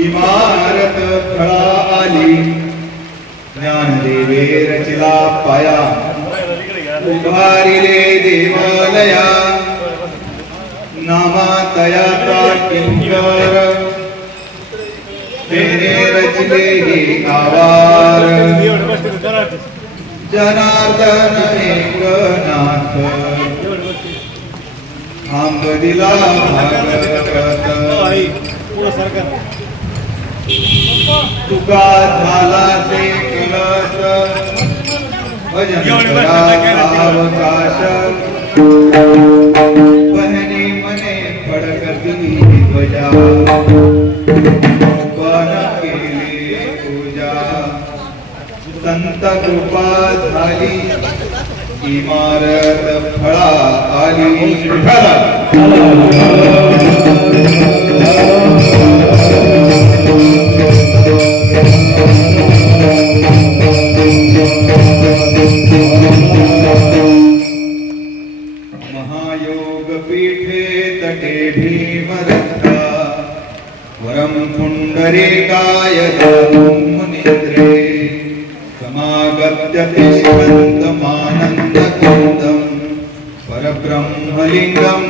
इमारत फळा आली, ज्ञानदेवे रचिला पाया, उभारिले देवालया, नामातयाचा किंकर, तेने रचले हे आवार, जनार्दन एकनाथ, अंग दिला भागवत, तुका झाला से कलस, भजन करा सावकाश, बहनी मने फडकती ध्वजा, पण केली पूजा, संत कृपा झाली, इमारत फळा आली. महायोग पीठे तटे भीमरक्षा, वरम पुंडरीकाय मुनिद्रे, समागत्य तिष्ठन्तमानन्दकुन्दं, परब्रह्मलिङ्गं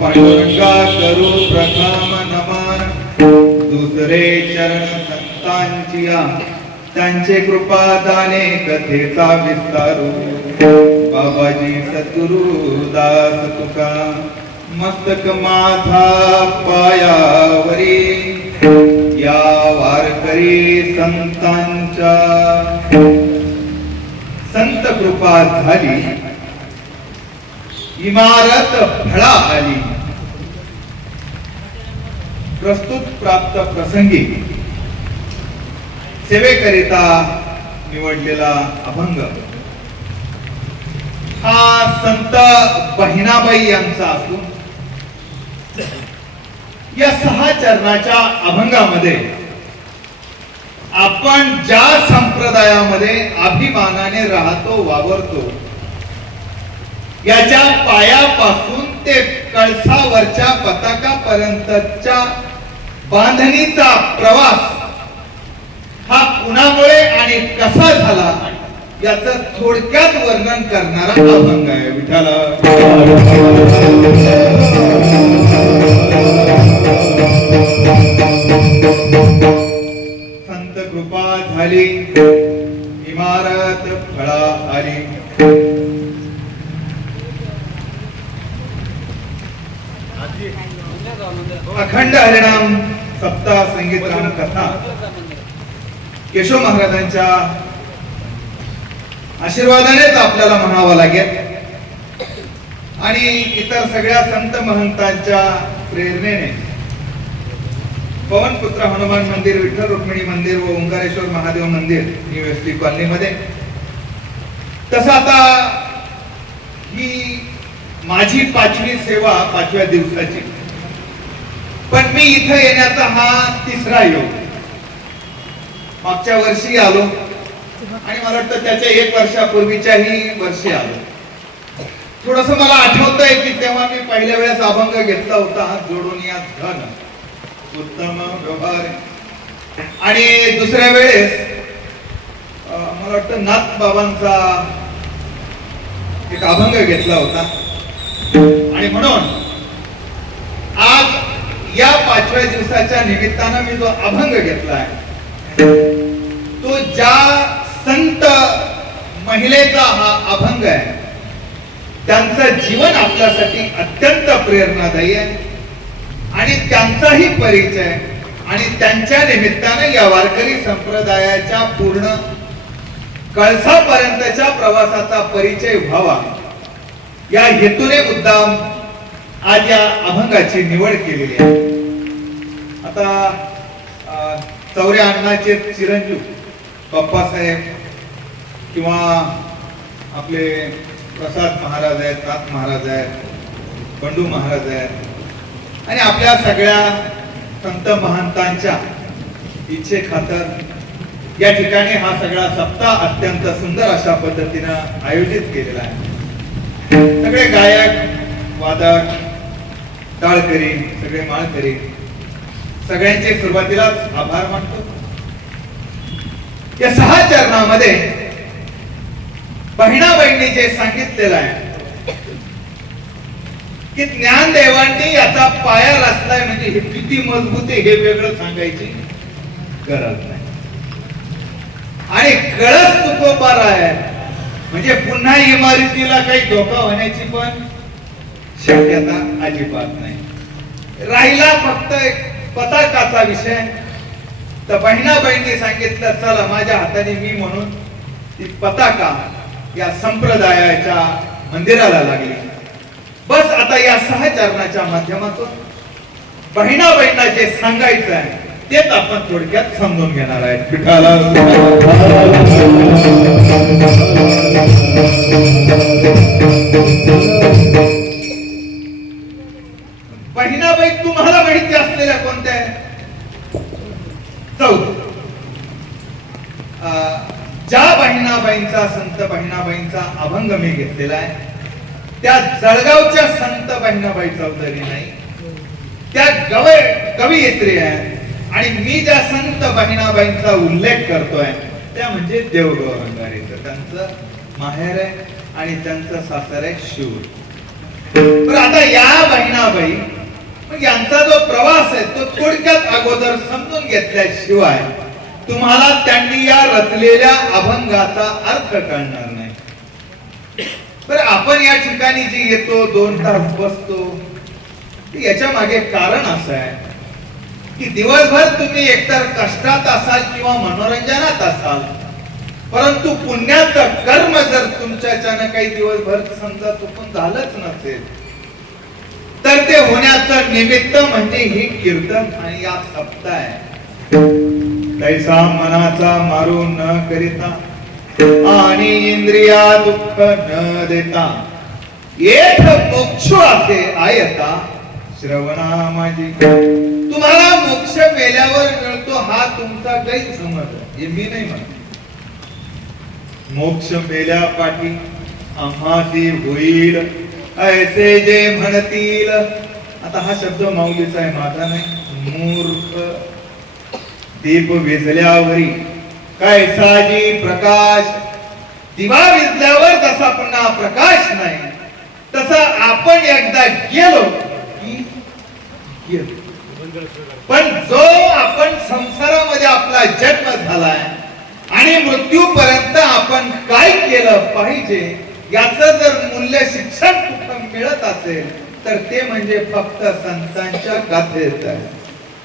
पांडुरंगा करू प्रथम नमन, दुसरे चरण संतांचिया, त्यांचे कृपा दाने कथेचा विस्तारू, बाबाजी सद्गुरु दास तुका, मस्तक माझा पायावरी, या वारकरी संतांच्या, संत कृपा झाली, इमारत फळा आली. प्रस्तुत प्राप्त प्रसंगी सेवेकरिता निवडलेला अभंग हा संत बहिणाबाई यांचा असून या 6 चरणाच्या अभंगामध्ये आपण ज्या संप्रदायामध्ये अभिमानाने राहतो, वावरतो, याच्या पायापासून ते कळसावरच्या पताकापर्यंतच्या बांधणीचा प्रवास हा कुणामुळे आणि कसा झाला याचं थोडक्यात वर्णन करणारा अभंग आहे. विठ्ठला संत कृपा झाली, इमारत फळा आली. अखंड हरिनाम सप्ताह संगीत राम कथा केशव महाराजांच्या आशीर्वादानेच आपल्याला म्हणावं लागेल आणि इतर सगळ्या संत महंतांच्या प्रेरणेने पवनपुत्र हनुमान मंदिर, विठ्ठल रुक्मिणी मंदिर व ओंकारेश्वर महादेव मंदिर निवेसली कॉलनीमध्ये, तसं आता ही माझी 5वी सेवा 5व्या दिवसाची, पण मी इथं येण्याचा हा 3रा योग. मागच्या वर्षी आलो, आणि मला वाटतं त्याच्या 1 वर्षापूर्वीच्याही वर्षी आलो. थोडस मला आठवतंय की तेव्हा मी पहिल्या वेळेस अभंग घेतला होता, हात जोडून या धन उत्तम व्यवहार. आणि दुसऱ्या वेळेस मला वाटतं नाथ बाबांचा एक अभंग घेतला होता. आणि म्हणून आज या 5व्या दिवसाच्या निमित्तानं मी जो अभंग घेतलाय तो ज्या संत महिलेचा हा अभंग आहे, त्यांचं जीवन आपल्यासाठी अत्यंत प्रेरणादायी आहे आणि त्यांचाही परिचय आणि त्यांच्या निमित्तानं या वारकरी संप्रदायाच्या पूर्ण कळसापर्यंतच्या प्रवासाचा परिचय व्हावा या हेतूने मुद्दाम आज या अभंगाची निवड केलेली आहे. आता चौरे अण्णाचे चिरंजीव पप्पासाहेब किंवा आपले प्रसाद महाराज आहेत, नाथ महाराज आहेत, बंडू महाराज आहेत आणि आपल्या सगळ्या संत महंतांच्या इच्छे खातर या ठिकाणी हा सगळा सप्ताह अत्यंत सुंदर अशा पद्धतीनं आयोजित केलेला आहे. सगळे गायक, वादक, टाळकरी, सगळे माळकरी, सगळ्यांचे सुरुवातीलाच आभार मानतो. या 6 चरणामध्ये बहिणाबाईंनी जे सांगितलेलं आहे की ज्ञानदेवांनी याचा पाया रचलाय, म्हणजे हे किती मजबूत आहे हे वेगळं सांगायची गरज नाही. आणि कळस तुकोबार आहे म्हणजे पुन्हा इमारतीला काही धोका होण्याची पण शक्यता अजिबात नाही. राहिला फक्त एक पताकाचा विषय, तर बहिणाबाईंनी सांगितलं चला माझ्या हाताने मी म्हणून ती पताका या संप्रदायाच्या मंदिराला लागली. बस आता या 6 चरणाच्या माध्यमातून बहिणाबाईंना जे सांगायचं आहे तेच आपण थोडक्यात समजून घेणार आहेत. विठाला बहिणाबाई तुम्हाला माहिती असलेल्या कोणत्या आहे? 14. ज्या बहिणाबाईंचा, संत बहिणाबाईंचा अभंग मी घेतलेला आहे त्या जळगावच्या संत बहिणाबाई चौधरी नाही, त्या कवयित्री आहेत. आणि मी ज्या संत बहिणाबाईंचा उल्लेख करतोय त्या म्हणजे देवगाव रंगारीचं त्यांचं माहेर आहे आणि त्यांचं सासर आहे शिरूर. पण आता या बहिणाबाई यांचा जो प्रवास आहे तो थोडक्यात अगोदर समजून घेतल्याशिवाय तुम्हाला त्यांनी या रचलेल्या अभंगाचा अर्थ कळणार नाही. बरं, आपण या ठिकाणी जी येतो 2 तास बसतो, याच्या मागे कारण असं आहे की दिवसभर तुम्ही एकतर कष्टात असाल किंवा मनोरंजनात असाल, परंतु पुण्याचं कर्म जर तुमच्याच्यानं काही दिवसभर समजा चुकून झालंच नसेल तर ते होण्याचं निमित्त म्हणजे ही कीर्तन आणि या सप्ताह आहे. तैसा मनाचा मारू न करिता आणि इंद्रिया दुःख न देता येथ मोक्ष असे आयता श्रवणा माझी. तुम्हाला मोक्ष मेल्यावर मिळतो हा तुमचा गैरसमज आहे, हे मी नाही म्हणत. मोक्ष मेल्या पाठी आम्हासी होईल ऐसे जे म्हणतील. आता हा शब्द माऊलीचा आहे, माझा नाही. मूर्ख दीप विझल्यावरी काय साजी प्रकाश. दिवा विझल्यावर जसा पुन्हा प्रकाश नाही तसा आपण एकदा गेलो की गेलो. पण जो आपण संसारामध्ये आपला जन्म झालाय आणि मृत्यूपर्यंत आपण काय केलं पाहिजे याचं जर मूल्य शिक्षण कुठं मिळत असेल तर ते म्हणजे फक्त संतांच्या गाथेत आहे.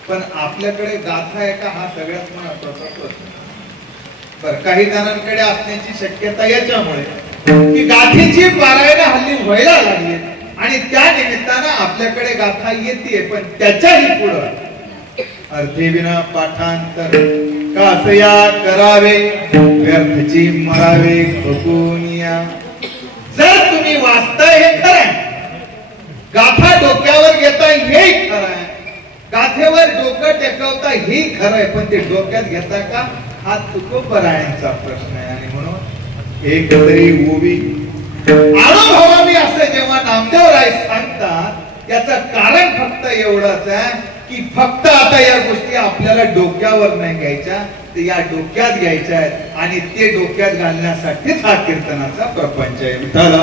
पण आपल्याकडे गाथा आहे का हा सगळ्यात महत्त्वाचा प्रश्न. बरं, काही जणांकडे असण्याची शक्यता याच्यामुळे की गाथेची पारायण हल्ली व्हायला लागली आणि त्या निमित्तानं आपल्याकडे गाथा येते, पण त्याच्याही पुढे अर्थेविना पाठांतर कासया करावे व्यर्थची मरावे खपूनिया. जर तुम्ही वाचताय हे खरं आहे, गाथा डोक्यावर घेताय हेही खरं आहे, गाथेवर डोकं टेकवता हेही खरं आहे, पण ते डोक्यात घेता का हा तुकोबरायांचा प्रश्न आहे. आणि म्हणून एक तरी ओवी अनुभवावी असं जेव्हा नामदेवराय सांगतात, याचं कारण फक्त एवढंच आहे की फक्त आता या गोष्टी आपल्याला डोक्यावर नाही घ्यायच्या, ते या डोक्यात घ्यायच्या आहेत आणि ते डोक्यात घालण्यासाठीच हा कीर्तनाचा प्रपंच आहे. विठाला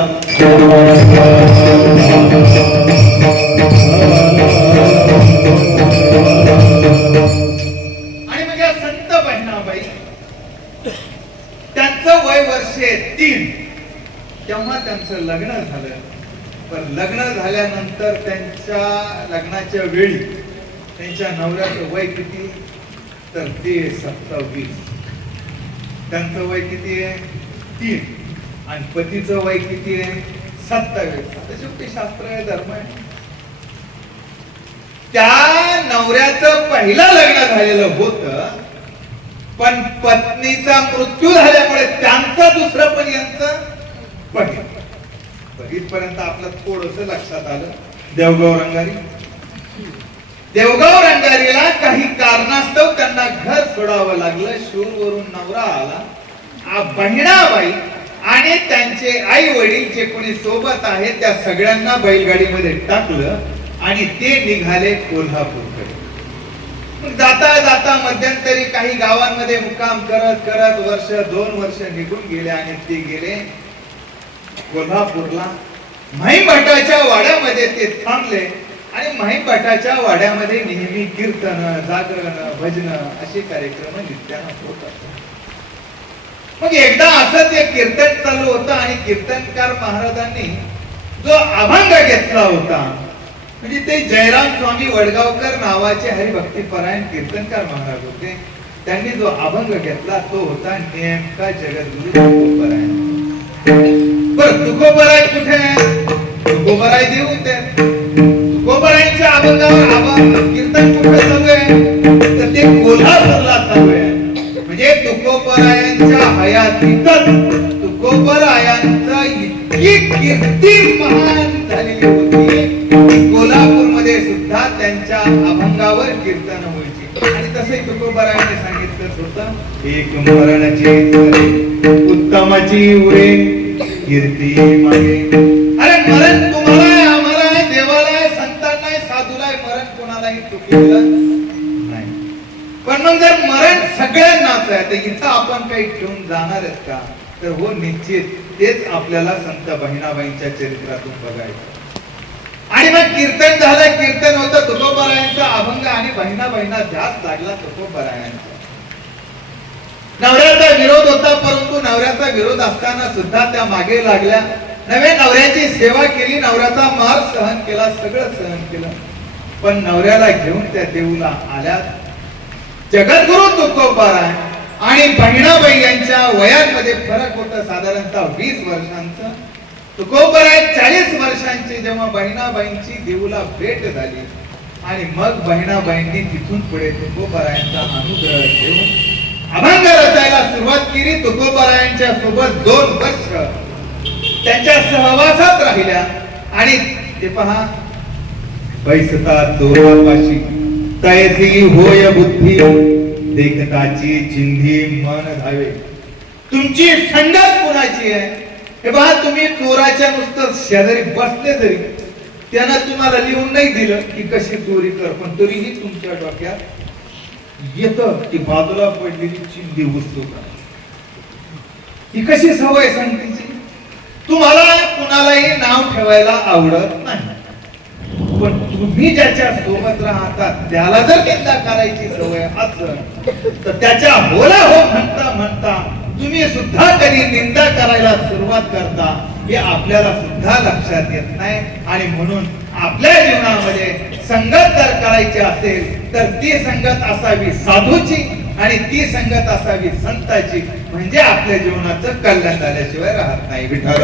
आणि मग या संत बहिणाबाई, त्यांचं वय वर्षे 3 तेव्हा त्यांचं लग्न झालं. पण लग्न झाल्यानंतर त्यांच्या लग्नाच्या वेळी त्यांच्या नवऱ्याचं वय किती, तर ते 27. त्यांचं वय किती आहे, 3. आणि पतीचं वय किती आहे, 27. आता शेवटी शास्त्र आहे, धर्म आहे. त्या नवऱ्याचं पहिलं लग्न झालेलं होतं, पण पत्नीचा मृत्यू झाल्यामुळे त्यांचं दुसरं पण यांचं इथपर्यंत आपलं थोडस लक्षात आलं. देवगाव रंगारीला काही कारणास्तव त्यांना घर सोडावं लागलं. शिरूरवरून नवरा आला. बहिणाबाई आणि त्यांचे आई वडील जे कोणी सोबत आहेत त्या सगळ्यांना बैलगाडीमध्ये टाकलं आणि ते निघाले कोल्हापूरकडे. जाता जाता मध्यंतरी काही गावांमध्ये मुक्काम करत करत वर्ष 2 वर्ष निघून गेले आणि ते गेले कोल्हापूरला. महिमभटाच्या वाड्यामध्ये ते थांबले आणि महिमभटाच्या वाड्यामध्ये नेहमी कीर्तन, जागरण, भजन असे कार्यक्रम नित्यानं होतात. मग एकदा असंच एक कीर्तन चालू होतं आणि कीर्तनकार महाराजांनी जो अभंग घेतला होता, म्हणजे ते जयराम स्वामी वडगावकर नावाचे हरिभक्तीपरायण कीर्तनकार महाराज होते. त्यांनी जो अभंग घेतला तो होता नेमका जगद्गुरु तुकोबराय. बरं, तुकोबराय कुठे आहे? तुकोबराय देऊन ते तुकोबरायांच्या अभंगावर कीर्तन कुठे चालू आहे, तर ते कोल्हापूरला चालू आहे. म्हणजे तुकोबरायांच्या हयातीतच तुकोबरायांचा इतकी कीर्ती महान झालेली होती, कोल्हापूरमध्ये सुद्धा त्यांच्या अभंगावर कीर्तन व्हायची. आणि तसे तुकोबरायांनी सांगितलं होतं, एक मरणाची उत्तमाची उरे कीर्ती मागे. अरे मरण तुम्हाला आहे, आम्हाला आहे, देवाला आहे, संतांना आहे, साधूला आहे, मरण कोणालाही चुकलेलं नाही. पण मग जर मरण सगळ्यांनाच आहे तर इथं आपण काही ठेवून जाणार आहेत का, तर हो निश्चित तेच आपल्याला संत बहिणाबाईंच्या चरित्रातून बघायचं. आणि मग कीर्तन झालं, कीर्तन होतं तुकोबरायांचा अभंग आणि बहिणाबाईंना ध्यास लागला तुकोबरायांचा. नवऱ्याचा विरोध होता, परंतु नवऱ्याचा विरोध असताना सुद्धा त्या मागे लागल्या. नव्या नवऱ्याची सेवा केली, नवऱ्याचा मार सहन केला, सगळं सहन केलं. पण नवऱ्याला घेऊन त्या देऊला आल्या. जगद्गुरु तुकोबराय आणि बहिणाबाई यांच्या वयांमध्ये फरक होता साधारणतः 20 वर्षांचा. तुकोबराय 40 वर्षांचे जेव्हा बहिणाबाईंची देऊला भेट झाली आणि मग बहिणाबाईंनी तिथून पुढे तुकोबरायांचा अनुग्रह घेऊन अभंग रचायला सुरुवात केली. तुकोबरायांच्या सोबत 2 वर्ष त्यांच्या सहवासात राहिल्या. आणि ते पहा, बैसता चोरापाशी तैसी होय बुद्धी, देखताची चिंधी मन धावे. तुमची संगत कुणाची आहे हे पहा. तुम्ही चोराच्या नुसतं शेजारी बसले जरी त्यानं तुम्हाला लिहून नाही दिलं की कशी चोरी कर, पण तरीही तुमच्या डोक्यात येतं की बाजूला पडलेली चिंधी वस्तू का. ही कशी सवय सांगतीची. तुम्हाला कुणालाही नाव ठेवायला आवडत नाही, पण तुम्ही ज्याच्या सोबत राहतात त्याला जर निंदा करायची सवय असेल तर त्याच्या होला हो म्हणता म्हणता तुम्ही सुद्धा कधी निंदा करायला सुरुवात करता, हे आपल्याला सुद्धा लक्षात येत नाही. आणि म्हणून आपल्या जीवनामध्ये संगत जर करायची असेल तर ती संगत असावी साधूची आणि ती संगत असावी संताची, म्हणजे आपल्या जीवनाचं कल्याण झाल्याशिवाय राहत नाही. विठ्ठल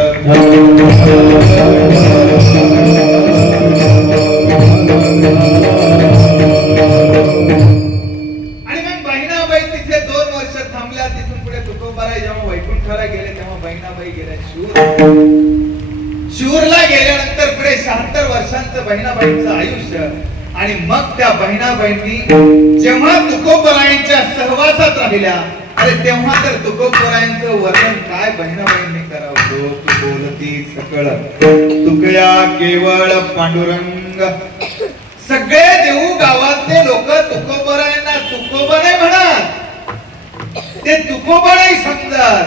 आणि मग बहिणाबाई तिथे 2 वर्ष थांबल्या. तिथून पुढे तुकोबराय जेव्हा वैकुंठाला गेले तेव्हा बहिणाबाई गेल्या शिरूरला गेल्यानंतर पुढे 76 वर्षांचं बहिणाबाईंचं आयुष्य. आणि मग त्या बहिणाबाईंनी जेव्हा तुकोबरायांच्या सहवासात राहिल्या अरे तेव्हा तर तुकोबरायांचं वर्णन काय बहिणाबाईंनी करावं. तू बोलती सकळ तुकया केवळ पांडुरंग. सगळे देऊ गावातले लोक तुकोबरायांना तुकोबा नाही म्हणत, ते तुकोबा नाही समजत.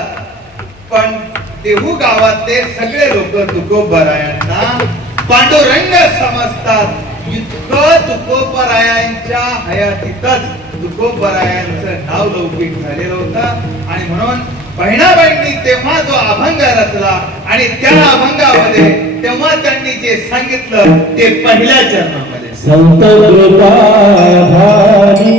पण देहू गावातले सगळे लोक तुकोबरायांना पांडुरंग समजतात. इतकं तुकोबरायांच्या हयातीतच तुकोबरायांचं नाव लौकिक झालेलं होतं. आणि म्हणून बहिणाबाईंनी तेव्हा जो अभंग रचला आणि त्या अभंगामध्ये तेव्हा त्यांनी जे सांगितलं ते पहिल्या चरणामध्ये संत कृपा झाली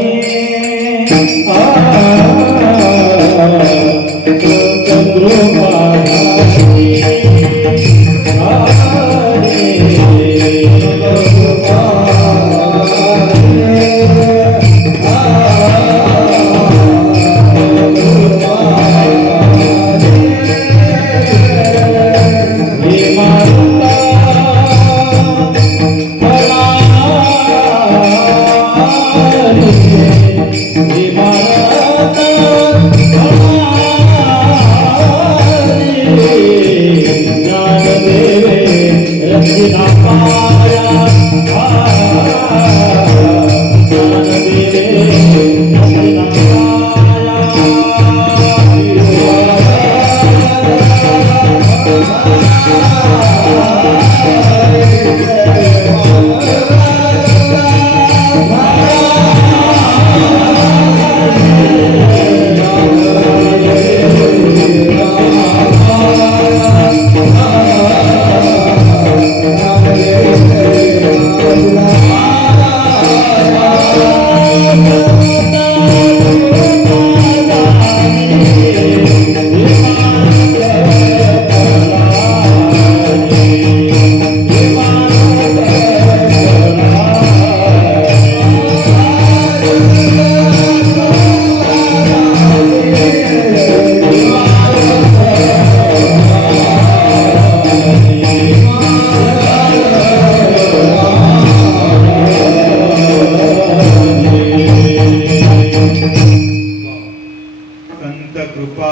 संत कृपा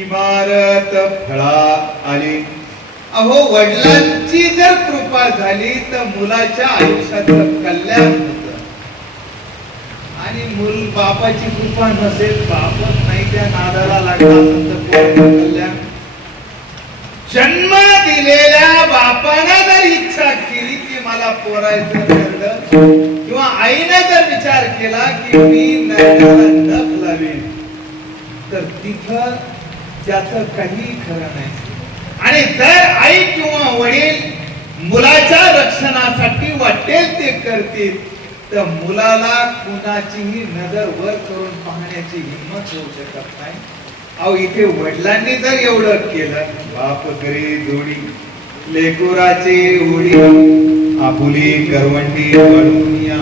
इमारत फळा आली. अहो वडिलांची जर कृपा झाली तर मुलाच्या आयुष्याचं कल्याण होतं. आणि मूल बापाची कृपा नसेल, बापच नाही त्या नादाला लागला असेल तर कल्याण. जन्म दिलेल्या बापानं जर इच्छा केली की मला पोरायचं ठरलं, किंवा आईने जर विचार केला की मी नयनाला नख लावेन, तर तिथं त्याचं काही खरं नाही. आणि जर आई किंवा वडील मुलाच्या रक्षणासाठी वाटेल ते करतील तर मुलाला कुणाचीही नजर वर करून पाहण्याची हिंमत होऊ शकत नाही. अहो इथे वडिलांनी जर एवढं केलं, बाप करे जोडी लेकुराचे ओढी आपुली करवंडी वळूनिया.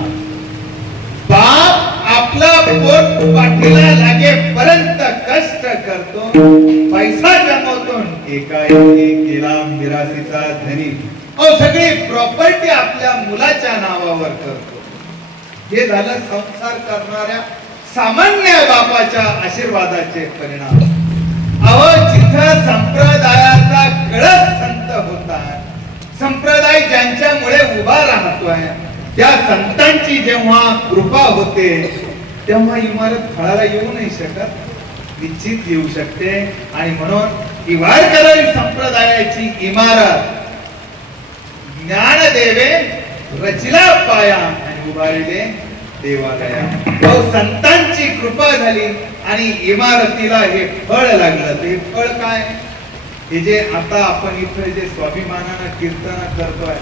बाप आपला पोट पाठीला लागेपर्यंत कष्ट करतो, पैसा जमवतो, एकाएकी केला मिरासीचा धनी. अहो सगळी प्रॉपर्टी आपल्या मुलाच्या नावावर करतो. हे झालं संसार करणाऱ्या सामान्य बापाच्या आशीर्वादाचे परिणाम. अहो जिथं संप्रदायाचा कळस संत होता, संप्रदाय ज्यांच्यामुळे उभा राहतोय, त्या संतांची जेव्हा कृपा होते तेव्हा इमारत फळाला येऊ नाही शकत, निश्चित येऊ शकते. आणि म्हणून इवारकरी संप्रदायाची इमारत ज्ञानदेवे रचिला पाया आणि उभारले देवालया. संतांची कृपा झाली आणि इमारतीला हे फळ लागलं. ते फळ काय? हे जे आता आपण इथे जे स्वाभिमानानं कीर्तन करतोय,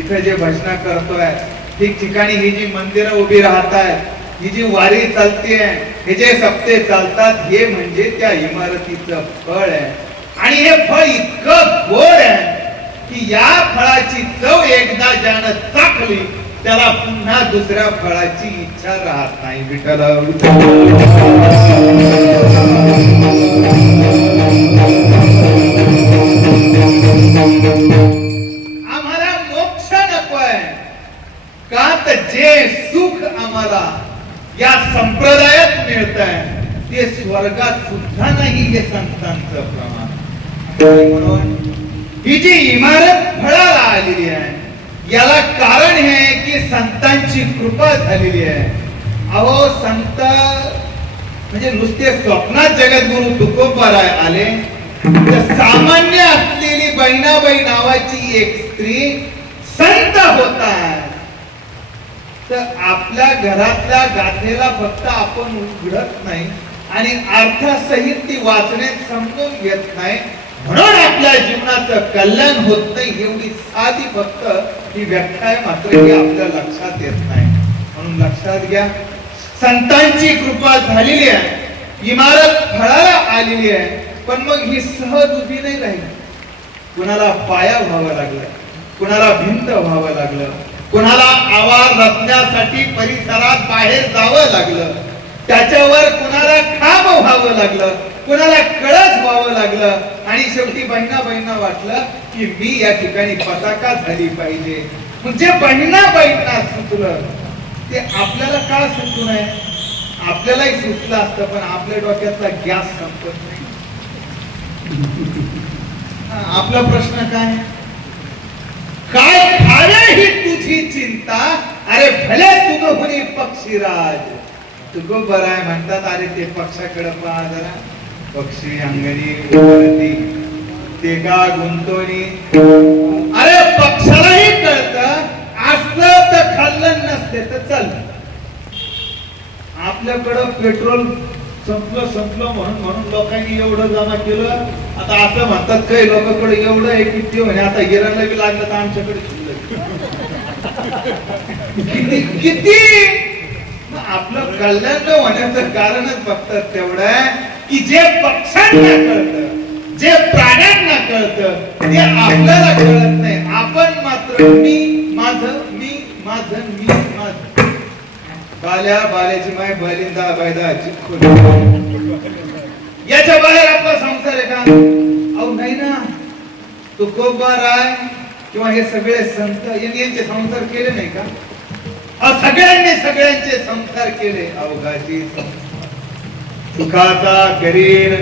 इथे जे भजन करतोय, ठिकठिकाणी ही जी मंदिरं उभी राहतात, ही जी वारी चालते, हे जे सप्ते चालतात, हे म्हणजे त्या इमारतीचं फळ आहे. आणि हे फळ इतकं गोड आहे की या फळाची चव एकदा ज्यानं चाखली त्याला पुन्हा दुसऱ्या फळाची इच्छा राहत नाही. विठ्ठल आम्हाला मोक्ष नकोय का? तर जे सुख आम्हाला या संप्रदायात मिळतंय ते म्हणून ही जी इमारत फळाला आलेली आहे याला कारण हे की संतांची कृपा झालेली आहे. अहो संत म्हणजे नुसते स्वप्नात जगद्गुरु तुकोबाराय आले तर सामान्य असलेली बहिणाबाई नावाची एक स्त्री संत होतात. तर आपल्या घरातल्या गाथेला फक्त आपण उघडत नाही आणि अर्थसहित ती वाचण्यात समजून घेत नाही म्हणून आपल्या जीवनाचं कल्याण होत नाही एवढी साधी फक्त ही व्याख्या आहे. मात्र ही आपल्या लक्षात येत नाही. म्हणून लक्षात घ्या संतांची कृपा झालेली आहे, इमारत फळाला आलेली आहे. पण मग ही सहज उभी नाही राहिली. कुणाला पाया व्हावं लागलं, कुणाला भिंत व्हावं लागलं, कुणाला आवाज रचण्यासाठी परिसरात बाहेर जावं लागलं, त्याच्यावर कुणाला खांब व्हावं लागलं, कुणाला कळस व्हावं लागलं आणि शेवटी बहिणा वाटलं की मी या ठिकाणी पताका झाली पाहिजे. म्हणजे बहिणाबाईंना सुचलं ते आपल्याला का सुचू नये? आपल्यालाही सुचलं असतं पण आपल्या डोक्यातला गॅस संपत नाही. आपला प्रश्न काय? काय खावे ही तुझी चिंता, अरे भले तुझं होणे पक्षीराज. तुझं बरं आहे म्हणतात, अरे ते पक्षाकडे पहा जरा, पक्षी अंगणी उडती, ते का गुंतवणी. अरे पक्षालाही कळतं असलं तर खाल्लं नसते तर चल. आपल्याकडं पेट्रोल संपलं म्हणून लोकांनी एवढं जमा केलं. आता असं म्हणतात काही लोकांकडे एवढं आहे की ते म्हणे आता गिरायला बी लागलं तर आमच्याकडे किती आपलं कल्याण होण्याचं कारणच फक्त तेवढं आहे की जे पक्ष्यांना कळतं, जे प्राण्यांना कळतं ते आपल्याला कळत नाही. आपण मात्र मी माझं बाल्याची माय बालिंदा बायदा चिखोली. याच्या बाहेर आपला संसार आहे का? अहो नाही ना. तुकोबाराय किंवा हे सगळे संत यांचे संसार केले नाही का? सगळ्यांनी सगळ्यांचे संसार केले. अवघाची सुखाचा करीन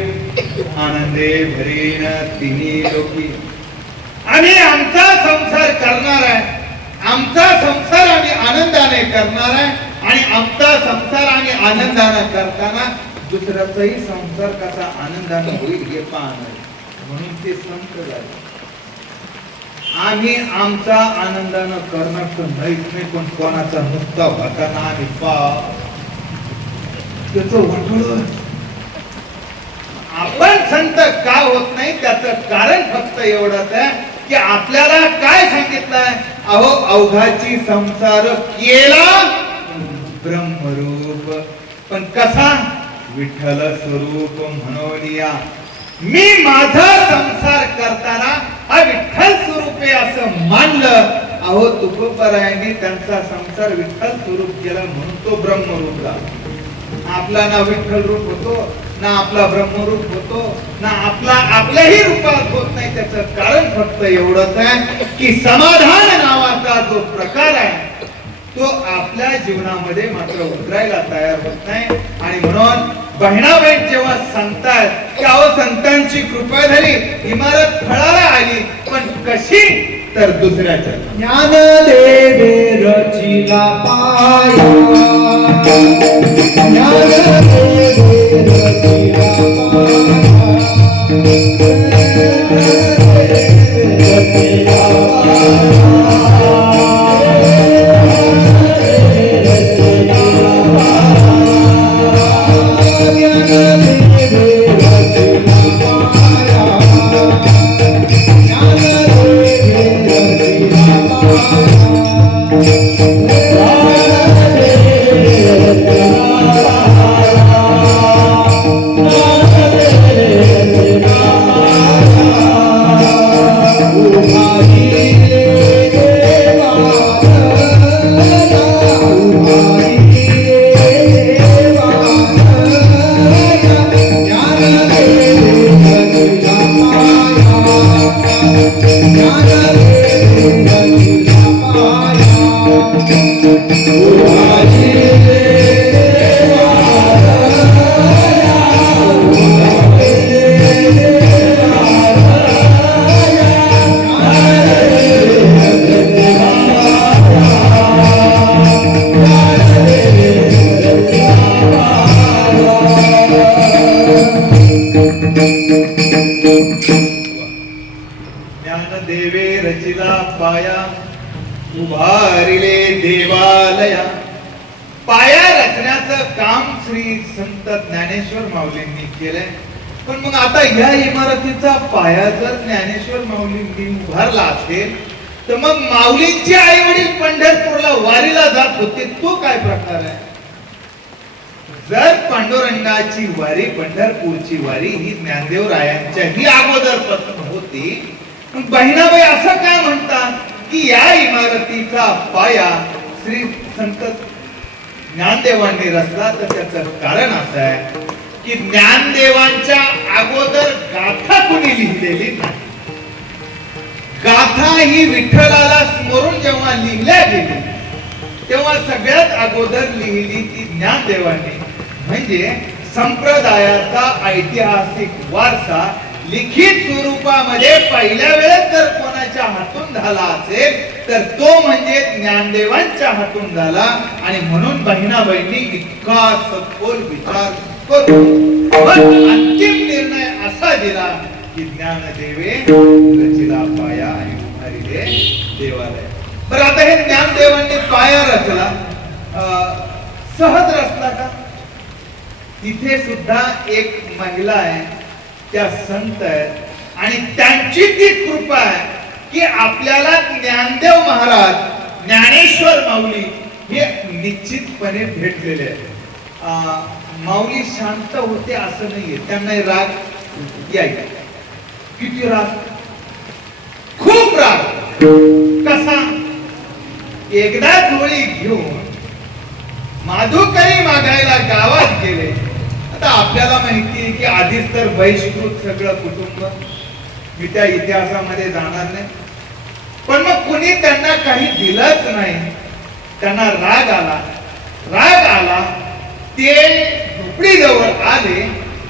आनंदे भरीन तिन्ही लोकी. आम्ही आमचा संसार करणार आहे, आमचा संसार आम्ही आनंदाने करणार आहे आणि आमचा संसार आम्ही आनंदाने करताना दुसऱ्याचाही संसार कसा आनंदाने होईल हे पाहणार. म्हणून ते संत झाले. आम्ही आमचा आनंदानं करणार तर नाहीच नाही, पण कोणाचा नुसता होताना आम्ही त्याचं वाटोळं. आपण संत का होत नाही त्याचं कारण फक्त एवढंच आहे की आपल्याला काय सांगितलंय? अहो अवघाची संसार केला ब्रह्मरूप, पण कसा? विठ्ठल स्वरूप म्हणून या. मी माझा संसार करताना हा विठ्ठल स्वरूपे असं मानलं. अहो तुकोबारायांनी त्यांचा संसार विठ्ठल स्वरूप केला म्हणून तो ब्रह्मरूप झाला. आपला ना विठ्ठल रूप होतो, ना आपला ब्रह्मरूप होतो, ना आपला आपल्याही रूपात होत नाही. त्याचं कारण फक्त एवढंच आहे की समाधान नावाचा जो प्रकार आहे तो आपल्या जीवनामध्ये मात्र उतरायला तयार होत नाही. आणि म्हणून बहिणाबाई जेव्हा सांगतात की अहो संतांची कृपा झाली, इमारत फळाला आली, पण कशी? तर दुसऱ्याच्या ज्ञानदेवे रचिला पाया, ज्ञानदेवे रचिला पाया. ज्ञानदेवे रचिला पाया उभारिले देवालया. पाया रचण्याचं काम श्री संत ज्ञानेश्वर माऊलींनी केलंय. पण मग आता या इमारतीचा पाया जर ज्ञानेश्वर माऊलींनी उभारला असेल तर मग माऊलींचे आई वडील पंढरपूरला वारीला जात होते, तो काय प्रकार आहे? जर पांडुरंगाची वारी, पंढरपूरची वारी ही ज्ञानदेवरायांच्या ही अगोदरपासून होती, मग बहिणाबाई असं काय म्हणतात की या इमारतीचा पाया श्री संत ज्ञानदेवांनी रचला? तर त्याचं कारण असं आहे की ज्ञानदेवांच्या अगोदर गाथा कुणी लिहिलेली नाही. गाथा ही विठ्ठलाला स्मरून जेव्हा लिहिल्या गेली तेव्हा सगळ्यात अगोदर लिहिली ती ज्ञानदेवांनी. म्हणजे संप्रदायाचा ऐतिहासिक वारसा लिखित स्वरूपामध्ये पहिल्या वेळेस जर कोणाच्या हातून झाला असेल तर तो म्हणजे ज्ञानदेवांच्या हातून झाला. आणि म्हणून बहिणाबाईंनी इतका सखोल विचार करून अंतिम निर्णय असा दिला की ज्ञानदेवे रचिला पाया आणि उभारिले देवालय. बरं, आता हे ज्ञानदेवांनी पाया रचला, सहज रचला का? तिथे सुद्धा एक महिला आहे, त्या संत आहेत आणि त्यांची ती कृपा आहे की आपल्याला ज्ञानदेव महाराज, ज्ञानेश्वर माऊली हे निश्चितपणे भेटलेले आहेत. माऊली शांत होते असं नाहीये, त्यांना राग यायचा. किती राग? खूप राग. कसा? एकदा झोळी घेऊन माधुकरी मागायला गावात गेले. आता आपल्याला माहिती आहे की आधीच तर बहिष्कृत सगळं कुटुंब, मी त्या इतिहासामध्ये जाणार नाही. पण मग कुणी त्यांना काही दिलंच नाही, त्यांना राग आला. राग आला, ते झोपडीजवळ आले,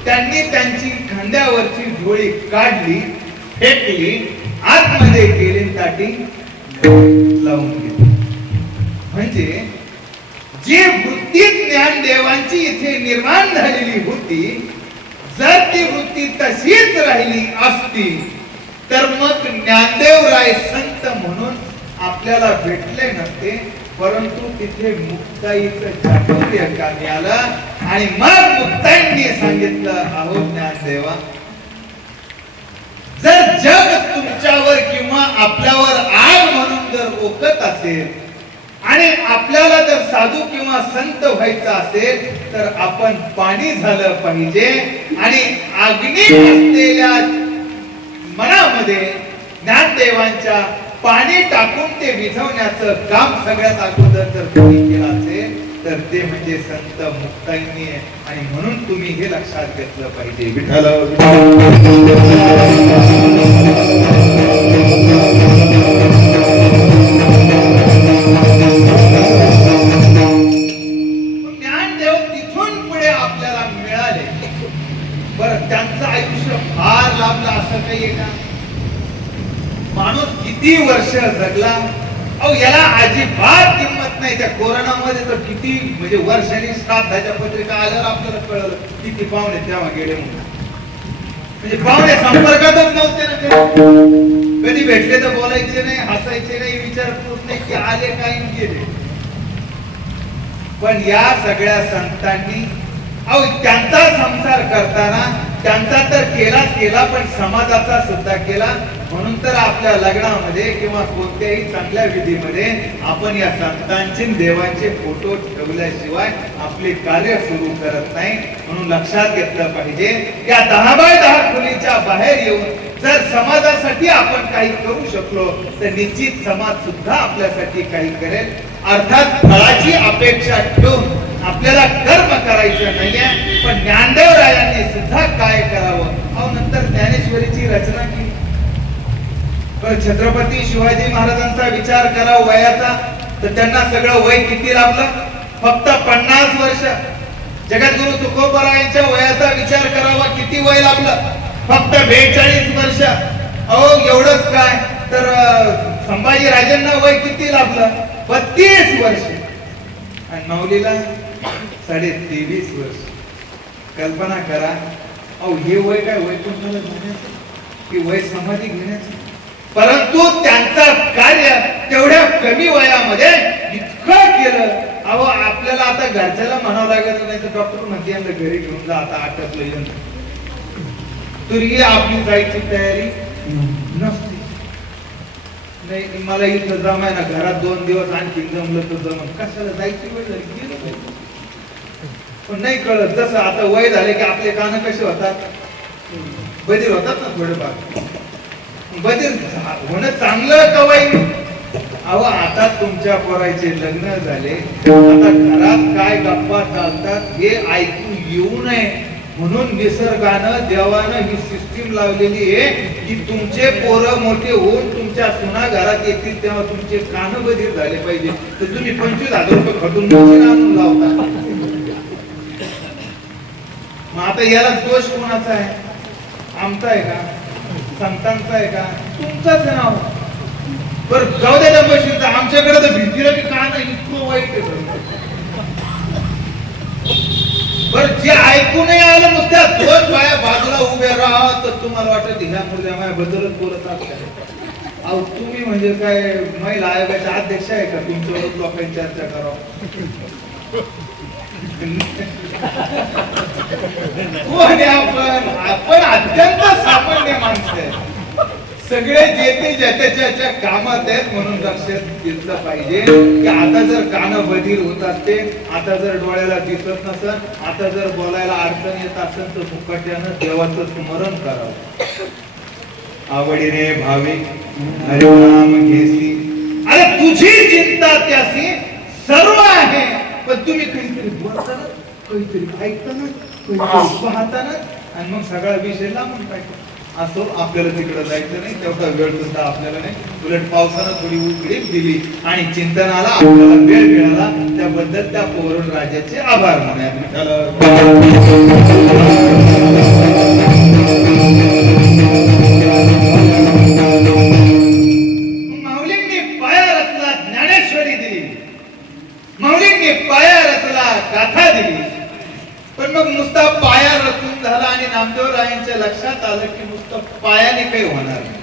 त्यांनी त्यांची खांद्यावरची झोळी काढली, फेकली, आतमध्ये गेली, ताटी लावून गेली. म्हणजे जी वृत्ती ज्ञानदेवांची इथे निर्माण झालेली होती, जर ती वृत्ती तशीच राहिली असती तर मग ज्ञानदेवराय संत म्हणून आपल्याला भेटले नसते. परंतु तिथे मुक्ताईचं चातुर्य कामी आलं आणि मग मुक्ताईंनी सांगितलं, अहो ज्ञानदेवा, जर जग तुमच्यावर किंवा आपल्यावर आग म्हणून जर ओकत असेल आणि आपल्याला जर साधू किंवा संत व्हायचं असेल तर आपण पाणी झालं पाहिजे आणि अग्नी असलेल्या मनामध्ये ज्ञानदेवांच्या पाणी टाकून ते विझवण्याचं काम सगळ्यात अगोदर जर कोणी केलं असेल तर ते म्हणजे संत मुक्ताईंनी. आणि म्हणून तुम्ही हे लक्षात घेतलं पाहिजे. विठ्ठल ज्ञानदेव तिथून पुढे आपल्याला मिळाले. बरं, त्यांचं आयुष्य फार लाभलं असं काही आहे का? माणूस किती वर्ष जगला, अहो याला अजिबात किंमत नाही. त्या कोरोनामध्ये तर किती म्हणजे वर्षांनी श्राद्धाच्या पत्रिका आल्यावर आपल्याला कळलं किती पाहुणे तेव्हा गेले म्हणून. म्हणजे पाहुणे संपर्कातच नव्हते ना, कधी भेटले तर बोलायचे नाही, हसायचे नाही, विचारपूस नाही की आले काही गेले. पण या सगळ्या संतांनी अहो त्यांचा संसार करताना त्यांचा तर केला पण समाजाचा सुद्धा केला. म्हणून तर आपल्या लग्नामध्ये किंवा कोणत्याही चांगल्या विधीमध्ये आपण या संतांचे देवांचे फोटो ठेवल्याशिवाय आपले कार्य सुरू करत नाही. म्हणून लक्षात घेतलं पाहिजे, या 10 बाय 10 खोलीच्या बाहेर येऊन जर समाजासाठी आपण काही करू शकलो तर निश्चित समाज सुद्धा आपल्यासाठी काही करेल. अर्थात फळाची अपेक्षा ठेवून आपल्याला कर्म करायचं नाहीये. पण ज्ञानदेवरायांनी सुद्धा काय करावं, अहो नंतर ज्ञानेश्वरीची रचना केली. पण छत्रपती शिवाजी महाराजांचा विचार करा वयाचा, तर त्यांना सगळं वय किती लाभलं? फक्त 50 वर्ष. जगद्गुरु तुकोबरायांच्या वयाचा विचार करावा, किती वय लाभलं? फक्त 42 वर्ष. अहो एवढंच काय, तर संभाजी राजांना वय किती लाभलं? 32 वर्ष. आणि माऊलीला 23.5 वर्ष. कल्पना करा, अहो हे वय काय वय कोणाला घेण्याचं की वय समाधी घेण्याचं? परंतु त्यांचं कार्य तेवढ्या कमी वयामध्ये इतकं केलं. अहो आपल्याला आता घरच्याला म्हणावं लागत नाही तर डॉक्टर म्हणते यांना घरी घेऊन जा आता आटपलं यंत्र. तरी आपली जायची तयारी नसते. नाही मला इथं जमाय ना घरात 2 दिवस आणखी जमलं तर जमत कशाला जायची वेळ झाली गेलं पाहिजे. पण नाही कळत जसं आता वय झाले की आपले कान कसे होतात बधीर होतात ना थोडेफार. बधीर होणं चांगलं का वाईट. अहो आता तुमच्या पोराचे लग्न झाले आता घरात काय गप्पा चालतात हे ऐकून येऊ नये म्हणून निसर्गानं देवानं ही सिस्टीम लावलेली आहे की तुमचे पोरं मोठे होऊन तुमच्या सुना घरात येतील तेव्हा तुमचे कान बधीर झाले पाहिजे. तर तुम्ही 25,000 रुपये खटून मशीन आणून लावता. मग आता याला दोष कोणाचा आहे. आमचा आहे का संतांचा आहे का तुमचाच आहे नाव. बरं जाऊ द्या त्या मशीनचा. आमच्याकडे तर भिंतीला की का नाही इतकं वाईट आहे. बरं जे ऐकू नाही आलं नुसत्या 2 पाया बाजूला उभे राहा तर तुम्हाला वाटत ह्या मुर्द्या माझ्याबद्दलच बोलत असतात. अहो तुम्ही म्हणजे काय महिला आयोगाच्या अध्यक्ष आहे का तुमच्यावर लोकांची चर्चा करावं. आपण अत्यंत सामान्य माणसं आहे. सगळे जे ते ज्याच्या कामात आहेत म्हणून लक्षात घेतलं पाहिजे की आता जर कान बधीर होत असते आता जर डोळ्याला दिसत नसेल आता जर बोलायला अडचण येत असेल तर मुकाट्यानं देवाचं स्मरण करावं. आवडीने भाविक हरिनाम घेसी अरे तुझी चिंता त्यासी सर्व आहे. पण तुम्ही काहीतरी बोलताना काहीतरी ऐकताना काहीतरी पाहताना आणि मग सगळा विषय लांबून टाकतो. असो आपल्याला तिकडे जायचं नाही तेवढा वेळ सुद्धा आपल्याला नाही. उलट पावसानं थोडी उघडीप दिली आणि चिंतनाला आपल्याला वेळ मिळाला त्याबद्दल त्या पौरण राजाचे आभार मानूया. माऊलींनी पाया रचला ज्ञानेश्वरी दिली. माऊलींनी पाया रचला गाथा दिली. पण मग नुसता पाया रचून झाला आणि नामदेवरायांच्या लक्षात आलं की नुसतं पायाने काही होणार नाही.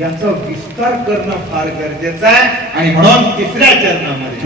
याचा विस्तार करणं फार गरजेचं आहे. आणि म्हणून 3ऱ्या चरणामध्ये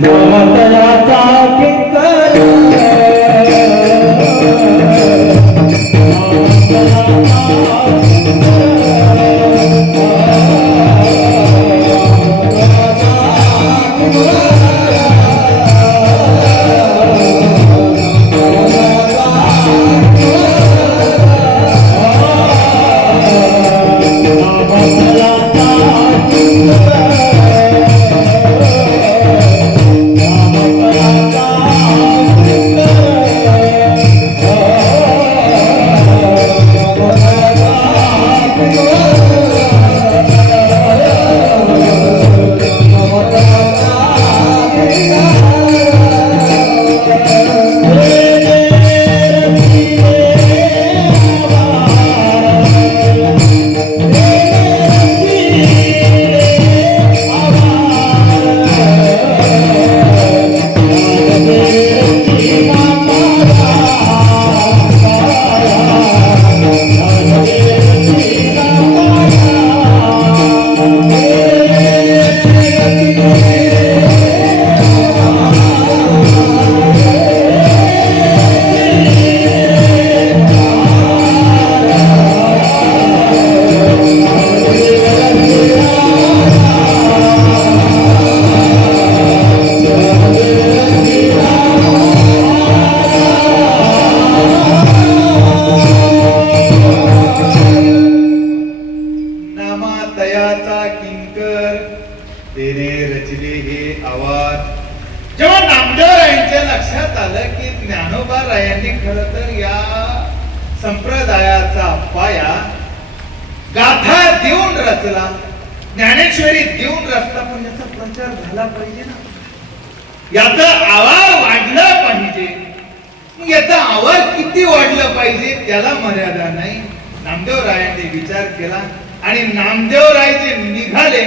संप्रदायाचा पाया गाथा देऊन रचला, ज्ञानेश्वरी देऊन रचला, पण याचा प्रचार झाला पाहिजे ना, याचा आवाज वाढला पाहिजे. याचा आवाज किती वाढला पाहिजे त्याला मर्यादा नाही. नामदेवरायांनी विचार केला आणि नामदेवराय जे निघाले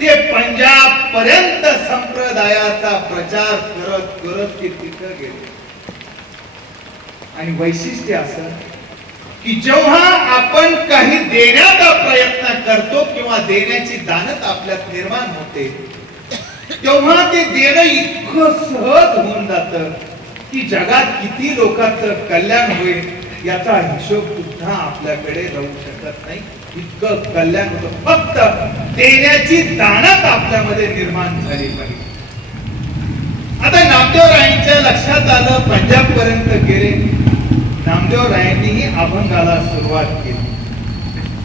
ते पंजाब पर्यंत संप्रदायाचा प्रचार करत करत ते तिथं गेले. आणि वैशिष्ट्य असं की जेव्हा आपण काही देण्याचा प्रयत्न करतो किंवा जेव्हा देण्याची दानत आपल्यात निर्माण होते तेव्हा ते देणं इतकं सहज होऊन जातं की जगात किती लोकांचं कल्याण होईल याचा हिशोब सुद्धा आपल्याकडे राहू शकत नाही. इतकं कल्याण होतं. फक्त देण्याची दानत आपल्यामध्ये निर्माण झाली पाहिजे. आता नामदेवरायांच्या लक्षात आलं, पंजाब पर्यंत गेले. नामदेवरायांनीही अभंगाला सुरुवात केली.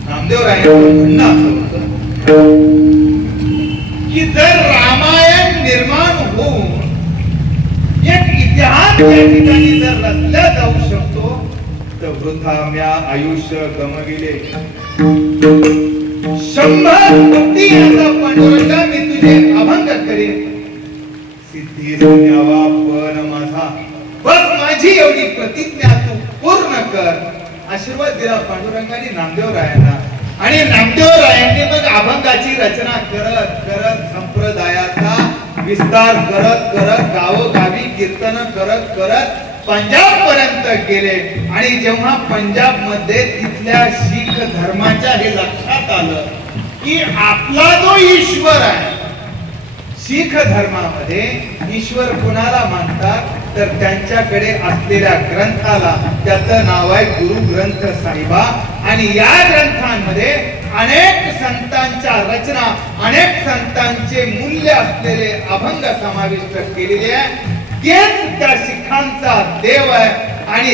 नामदेवरायांचं म्हणणं असं होतं की जर रामायण निर्माण होऊन एक इतिहास या ठिकाणी जर रचला जाऊ शकतो तर वृथा म्या आयुष्य गमविले 100 कोटी याचा पांडुरंगा मी तुझे अभंग करेन सिद्धी द्यावा पण माझा बस माझी एवढी प्रतिज्ञा तू पूर्ण कर. आशीर्वाद दिला पांडुरंगाने नामदेवरायांना आणि नामदेवरायांनी मग अभंगाची रचना करत करत संप्रदायाचा विस्तार करत करत गावोगावी कीर्तन करत करत पंजाब पर्यंत गेले. आणि जेव्हा पंजाब मध्ये तिथल्या शीख धर्माच्या हे लक्षात आलं की आपला जो ईश्वर आहे, शीख धर्मामध्ये ईश्वर कुणाला मानतात तर त्यांच्याकडे असलेल्या ग्रंथाला, त्याचं नाव आहे गुरु ग्रंथ साहिबा. आणि या ग्रंथांमध्ये अनेक संतांच्या रचना, अनेक संतांचे मूल्य असलेले अभंग समाविष्ट केलेले आहे. तेच त्या शिखांचा देव आहे. आणि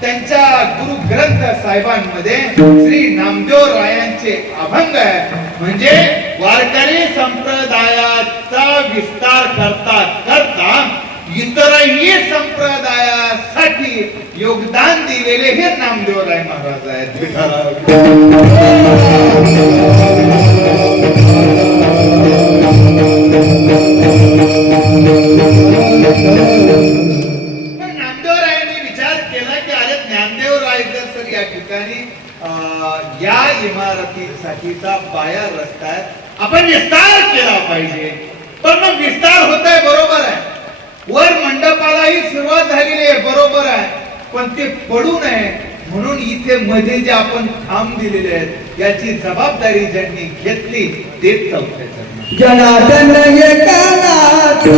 त्यांच्या गुरु ग्रंथ साहेबांमध्ये श्री नामदेवरायांचे अभंग आहे. म्हणजे वारकरी संप्रदायाचा विस्तार करता करता इतरही संप्रदायासाठी योगदान दिलेले हे नामदेवराय महाराज आहेत. नामदेवरायांनी विचार केला की अरे ज्ञानदेवराय जर या ठिकाणी या इमारतीसाठीचा पाया रस्ता आहे, आपण विस्तार केला पाहिजे. पण मग विस्तार होत आहे बरोबर आहे, वर मंडपालाही सुरुवात झालेली आहे बरोबर आहे, पण ते पडू नये म्हणून इथे मध्ये जे आपण खांब दिलेले आहेत याची जबाबदारी ज्यांनी घेतली तेच चौथ्या जनार्दन एकानाथ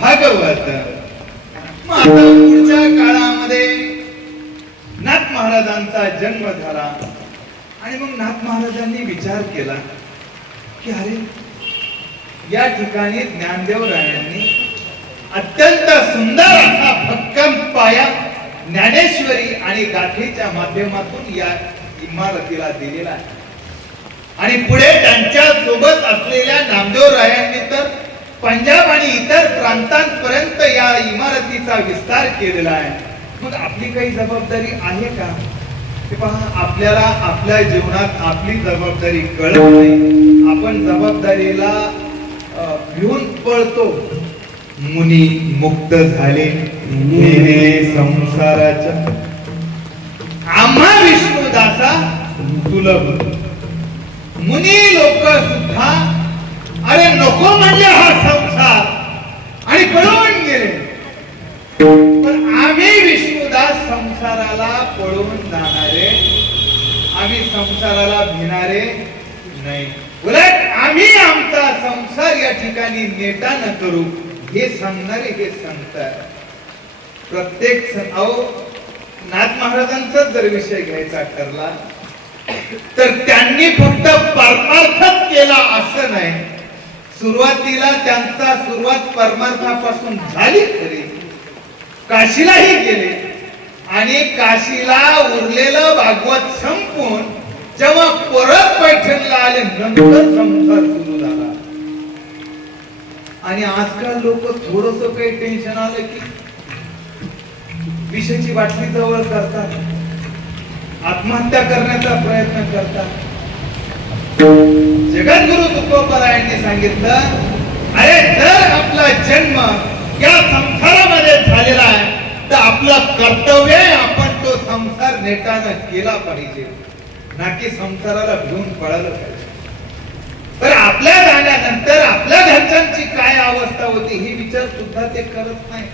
भागवत. मग आता पुढच्या काळामध्ये नाथ महाराजांचा जन्म झाला आणि मग नाथ महाराजांनी विचार केला की अरे या ठिकाणी ज्ञानदेवरायांनी अत्यंत सुंदर असा भक्कम पाया ज्ञानेश्वरी आणि गाथेच्या माध्यमातून या इमारतीला दिलेला आहे. आणि पुढे त्यांच्या सोबत असलेल्या नामदेवरायांनी तर पंजाब आणि इतर प्रांतांपर्यंत या इमारतीचा विस्तार केलेला आहे. मग आपली काही जबाबदारी आहे का? ते पहा, आपल्याला आपल्या जीवनात आपली जबाबदारी कळत नाही. आपण जबाबदारीला भिवून पळतो. मुनी मुक्त झाले गेले संसाराच्या, आम्हा विष्णुदासा सुलभ. मुनी लोक सुद्धा अरे नको म्हणजे हा संसार आणि पळून गेले. पण आम्ही विष्णुदास संसाराला पळून जाणारे, आम्ही संसाराला भिणारे नाही. उलट आम्ही आमचा संसार या ठिकाणी नेटा न करू हे सांगणारे हे संत. प्रत्येक नाथ महाराजांचा जर विषय घ्यायचा ठरला तर त्यांनी फक्त परमार्थच केला असं नाही. सुरुवातीला त्यांचा सुरुवात परमार्थापासून झाली खरी. काशीलाही गेले आणि काशीला उरलेलं भागवत संपून जेव्हा परत पैठणला आले नंतर संसार सुरू झाला. आणि आजकाल लोक थोडस काही टेन्शन आलं की विषयाची बाटली जवळ करतात, आत्महत्या करण्याचा प्रयत्न करतात. जगद्गुरु तुकोबरायांनी सांगितलं, अरे जर आपला जन्म या संसारामध्ये झालेला आहे तर आपलं कर्तव्य आहे आपण तो संसार नेटानं केला पाहिजे, ना की संसाराला भिवून पळालं पाहिजे. तर आपल्या जाण्यानंतर आपल्या घरच्यांची काय अवस्था होती ही विचार सुद्धा ते करत नाही.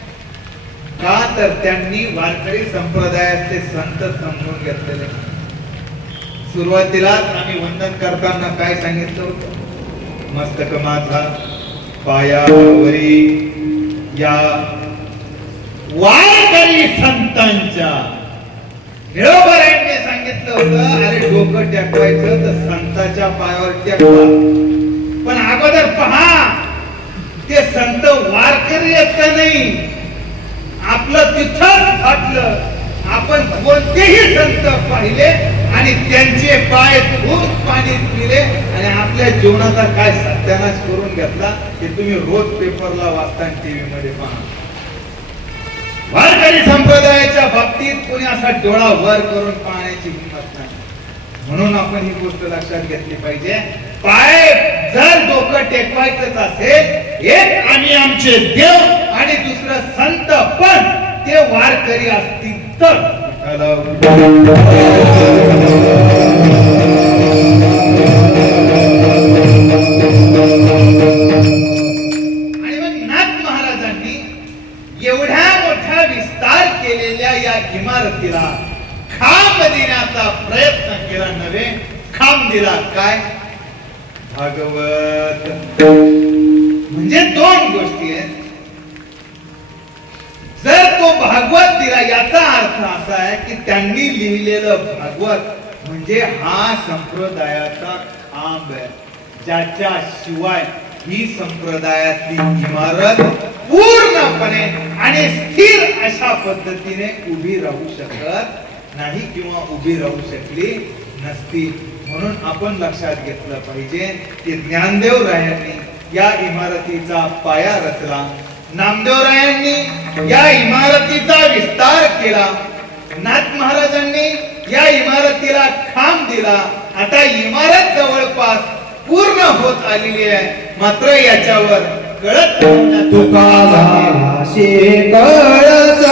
का तर त्यांनी वारकरी संप्रदायाचे संत समजून घेतलेले. सुरुवातीलाच आम्ही वंदन करताना काय सांगितलं होतं, मस्तक माझा पायावरी या वारकरी संतांच्या. निळोबरायांनी सांगितलं होतं, अरे डोकं टेकवायचं तर संताच्या पायावर टेकवा. पण अगोदर पहा ते संत वारकरी आहेत का नाही, आपलं तिथंच फाटलं. आपण कोणतेही संत पाहिले आणि त्यांचे पाय धुवून पाणी पिले आणि आपल्या जीवनाचा काय सत्यानाश करून घेतला हे तुम्ही रोज पेपरला वाचता, टीव्ही मध्ये पहा. वारकरी संप्रदायाच्या बाबतीत कोणी असा डोळा वर करून पाहण्याची हिंमत नाही. म्हणून आपण ही गोष्ट लक्षात घेतली पाहिजे. पाय जर डोकं टेकवायचंच असेल, एक आम्ही आमचे देव आणि दुसरं संत, पण ते वारकरी असतील तर. आणि मग नाथ महाराजांनी एवढ्या मोठ्या विस्तार केलेल्या या इमारतीला खांब देण्याचा प्रयत्न केला नव्हे, खांब दिला काय, भागवत. म्हणजे दोन गोष्टी आहेत. जर तो भागवत दिला याचा अर्थ असा आहे की त्यांनी लिहिलेलं भागवत म्हणजे हा संप्रदायाचा खांब आहे, ज्याच्याशिवाय ही संप्रदायातली इमारत पूर्णपणे आणि स्थिर अशा पद्धतीने उभी राहू शकत नाही किंवा उभी राहू शकली नसती. म्हणून आपण लक्षात घेतलं पाहिजे की ज्ञानदेव रायांनी या इमारतीचा पाया रचला, नामदेवरायांनी या इमारतीचा विस्तार केला, नाथ महाराजांनी या इमारतीला खांब दिला. आता इमारत जवळपास पूर्ण होत आलेली आहे. मात्र याच्यावर कळत तुका झालाशे कळत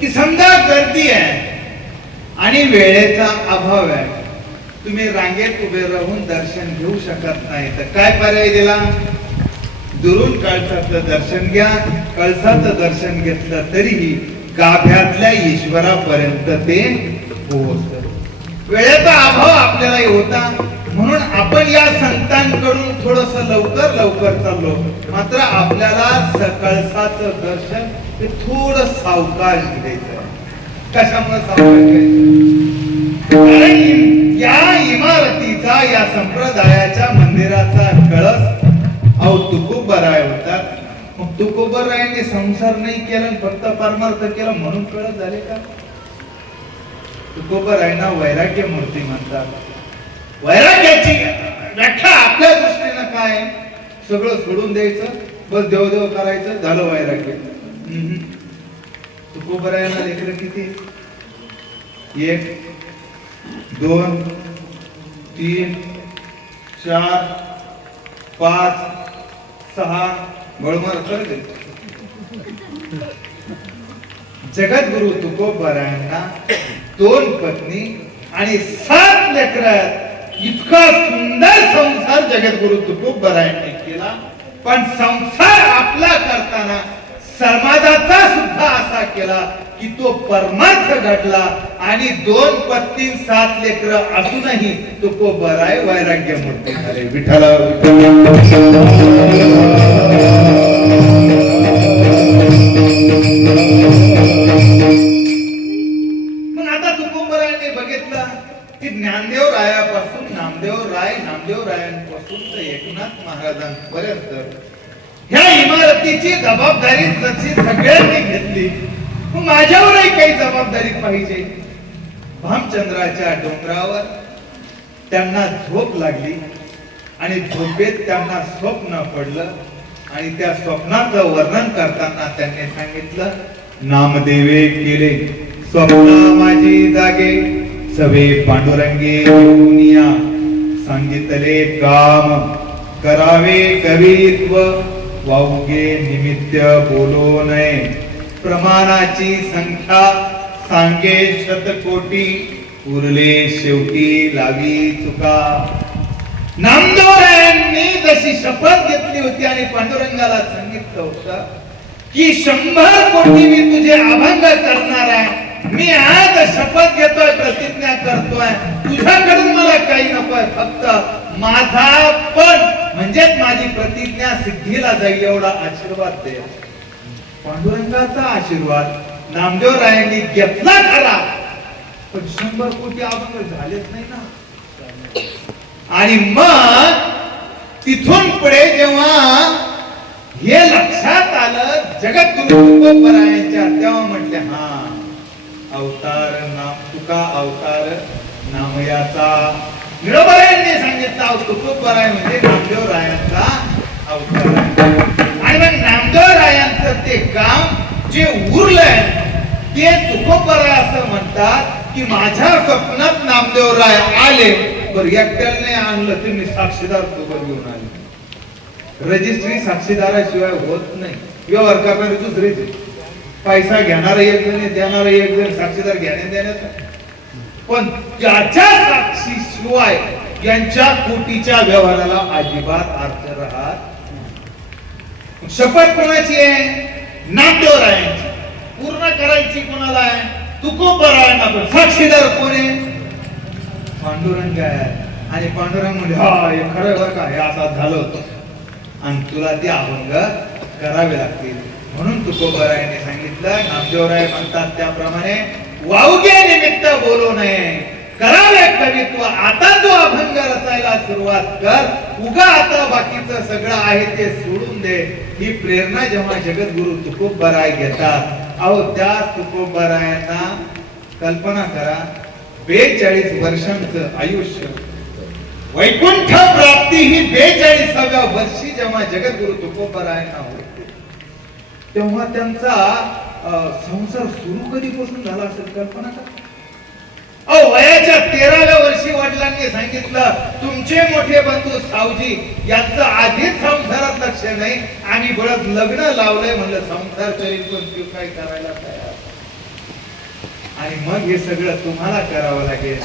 की समजा गर्दी आहे आणि वेळेचा अभाव आहे, तुम्ही रांगेत उभे राहून दर्शन घेऊ शकत नाही, तर काय पर्याय दिला? दुरून कळसाचं दर्शन घ्या. कळसाचं दर्शन घेतलं तरीही गाभ्यातल्या ईश्वरापर्यंत ते पोहोचत. वेळेचा अभाव आपल्यालाही होता, म्हणून आपण या संतांकडून थोडस लवकर लवकर चाललो. मात्र आपल्याला कळसाचं दर्शन हे थोडं सावकाश घ्यायचं. कशामुळे सावकाश घ्यायचं? कारण या इमारतीचा, या संप्रदायाच्या मंदिराचा कळस अहो तुकोबराय होतात. मग तुकोबरायांनी संसार नाही केला, फक्त परमार्थ केला म्हणून कळस झाले का? तुकोबरायांना वैराग्य मूर्ती म्हणतात. वैराग्याची व्याख्या आपल्या दृष्टीनं काय? सगळं सोडून द्यायचं, बस देवदेव करायचं, झालं वैराग्य. तुकोबरायांना लेकरं किती? 1 2 3 4 5 6 बळमार कर दे. जगद्गुरु तुकोबरायांना 2 पत्नी आणि 7 लेकरं. इतका सुंदर संसार जगद्गुरु तुकोबरायांनी केला. पण संसार आपला करताना समाजाचा सुद्धा असा केला की तो परमार्थ घडला. आणि 2 पत्नी 7 लेकरं असूनही तुकोबराय वैराग्य मूर्ती झाले. विठ्ठला मग आता तुकोबरायांनी बघितलं की ज्ञानदेव रायापासून नामदेव राय, नामदेव रायांपासून तर एकनाथ महाराजांपर्यंत ह्या इमारतीची जबाबदारी जशी सगळ्यांनी घेतली, माझ्यावरही काही जबाबदारी पाहिजे. भामचंद्राच्या डोंगरावर त्यांना झोप लागली आणि झोपेत त्यांना स्वप्न पडलं. आणि त्या स्वप्नाचं वर्णन करताना त्यांनी सांगितलं, नामदेवे केले स्वप्न माझी जागे, सवे पांडुरंगे येऊनिया, सांगितले काम करावे कवित्व, वावगे निमित्त बोलो नये, प्रमाणाची संख्या सांगे शतकोटी, उरले शेवटी लावी चुका. नामदेवरायांनी जशी शपथ घेतली होती आणि पांडुरंगाला सांगितलं होतं की 100 कोटी मी तुझे अभंग करणार आहे. मी आज शपथ घेतोय, प्रतिज्ञा करतोय, तुझ्याकडून मला काही नकोय, फक्त माझा पण म्हणजेच माझी प्रतिज्ञा सिद्धीला जाईल एवढा आशीर्वाद दे. पांडुरंगाचा आशीर्वाद नामदेवरायांनी घेतला खरा, पण 100 कोटी अभंग झालेच नाही ना. आणि मग तिथून पुढे जेव्हा हे लक्षात आलं जगद्गुरु तुकोबरायांच्या, तेव्हा म्हटले हा अवतार नाम तुका अवतार नामयाचा. निरोबरायांनी सांगितलं तुकोबराय म्हणजे नामदेव रायांचा अवतार आहे. आणि मग नामदेव रायांचं ते काम जे उरलंय ते तुकोबराय असं म्हणतात की माझ्या स्वप्नात नामदेव राय आले. बरं एकट्याला नाही आणलं, तुम्ही साक्षीदार सोबत घेऊन आले. रजिस्ट्री साक्षीदाराशिवाय होत नाही. व्यवहार करणारे दुसरेच, पैसा घेणारा एक जण, देणारा एक जण, साक्षीदार देण्याचा. पण ज्याच्या साक्षीशिवाय यांच्या कोटीच्या व्यवहाराला अजिबात अर्थ राहत. शपथ कोणाची आहे? नामदेवरायांची. पूर्ण करायची कोणाला आहे? तुकोबरायांना. पण साक्षीदार कोण आहे? पांडुरंग आहे. आणि पांडुरंग म्हणजे हा हे खरं बरं का, हे असं झालं होतं आणि तुला ते अभंग करावे लागतील. म्हणून तुकोबरायांनी सांगितलं, नामदेवराय म्हणतात त्याप्रमाणे, वावगे निमित्त बोलू नये, करावे कवित्व. आता जो अभंग रचायला सुरुवात कर, उगा आता बाकीचं सगळं आहे ते सोडून दे. ही प्रेरणा जेव्हा जगद्गुरु तुकोबराय घेतात, अहो त्या तुकोबरायांना कल्पना करा, 42 वर्षांचं आयुष्य, वैकुंठ प्राप्ती ही 42व्या वर्षी जेव्हा जगद्गुरु तुकोबरायांना होते, तेव्हा त्यांचा संसार सुरू कधीपासून झाला असेल कल्पना करा. वयाच्या 13व्या वर्षी वडिलांनी सांगितलं, तुमचे मोठे बंधू सावजी यांचं आधीच संसारात लक्ष नाही आणि बळत लग्न लावलंय. म्हणलं संसार करीत पण तू काय करायला तयार. आणि मग हे सगळं तुम्हाला करावं लागेल.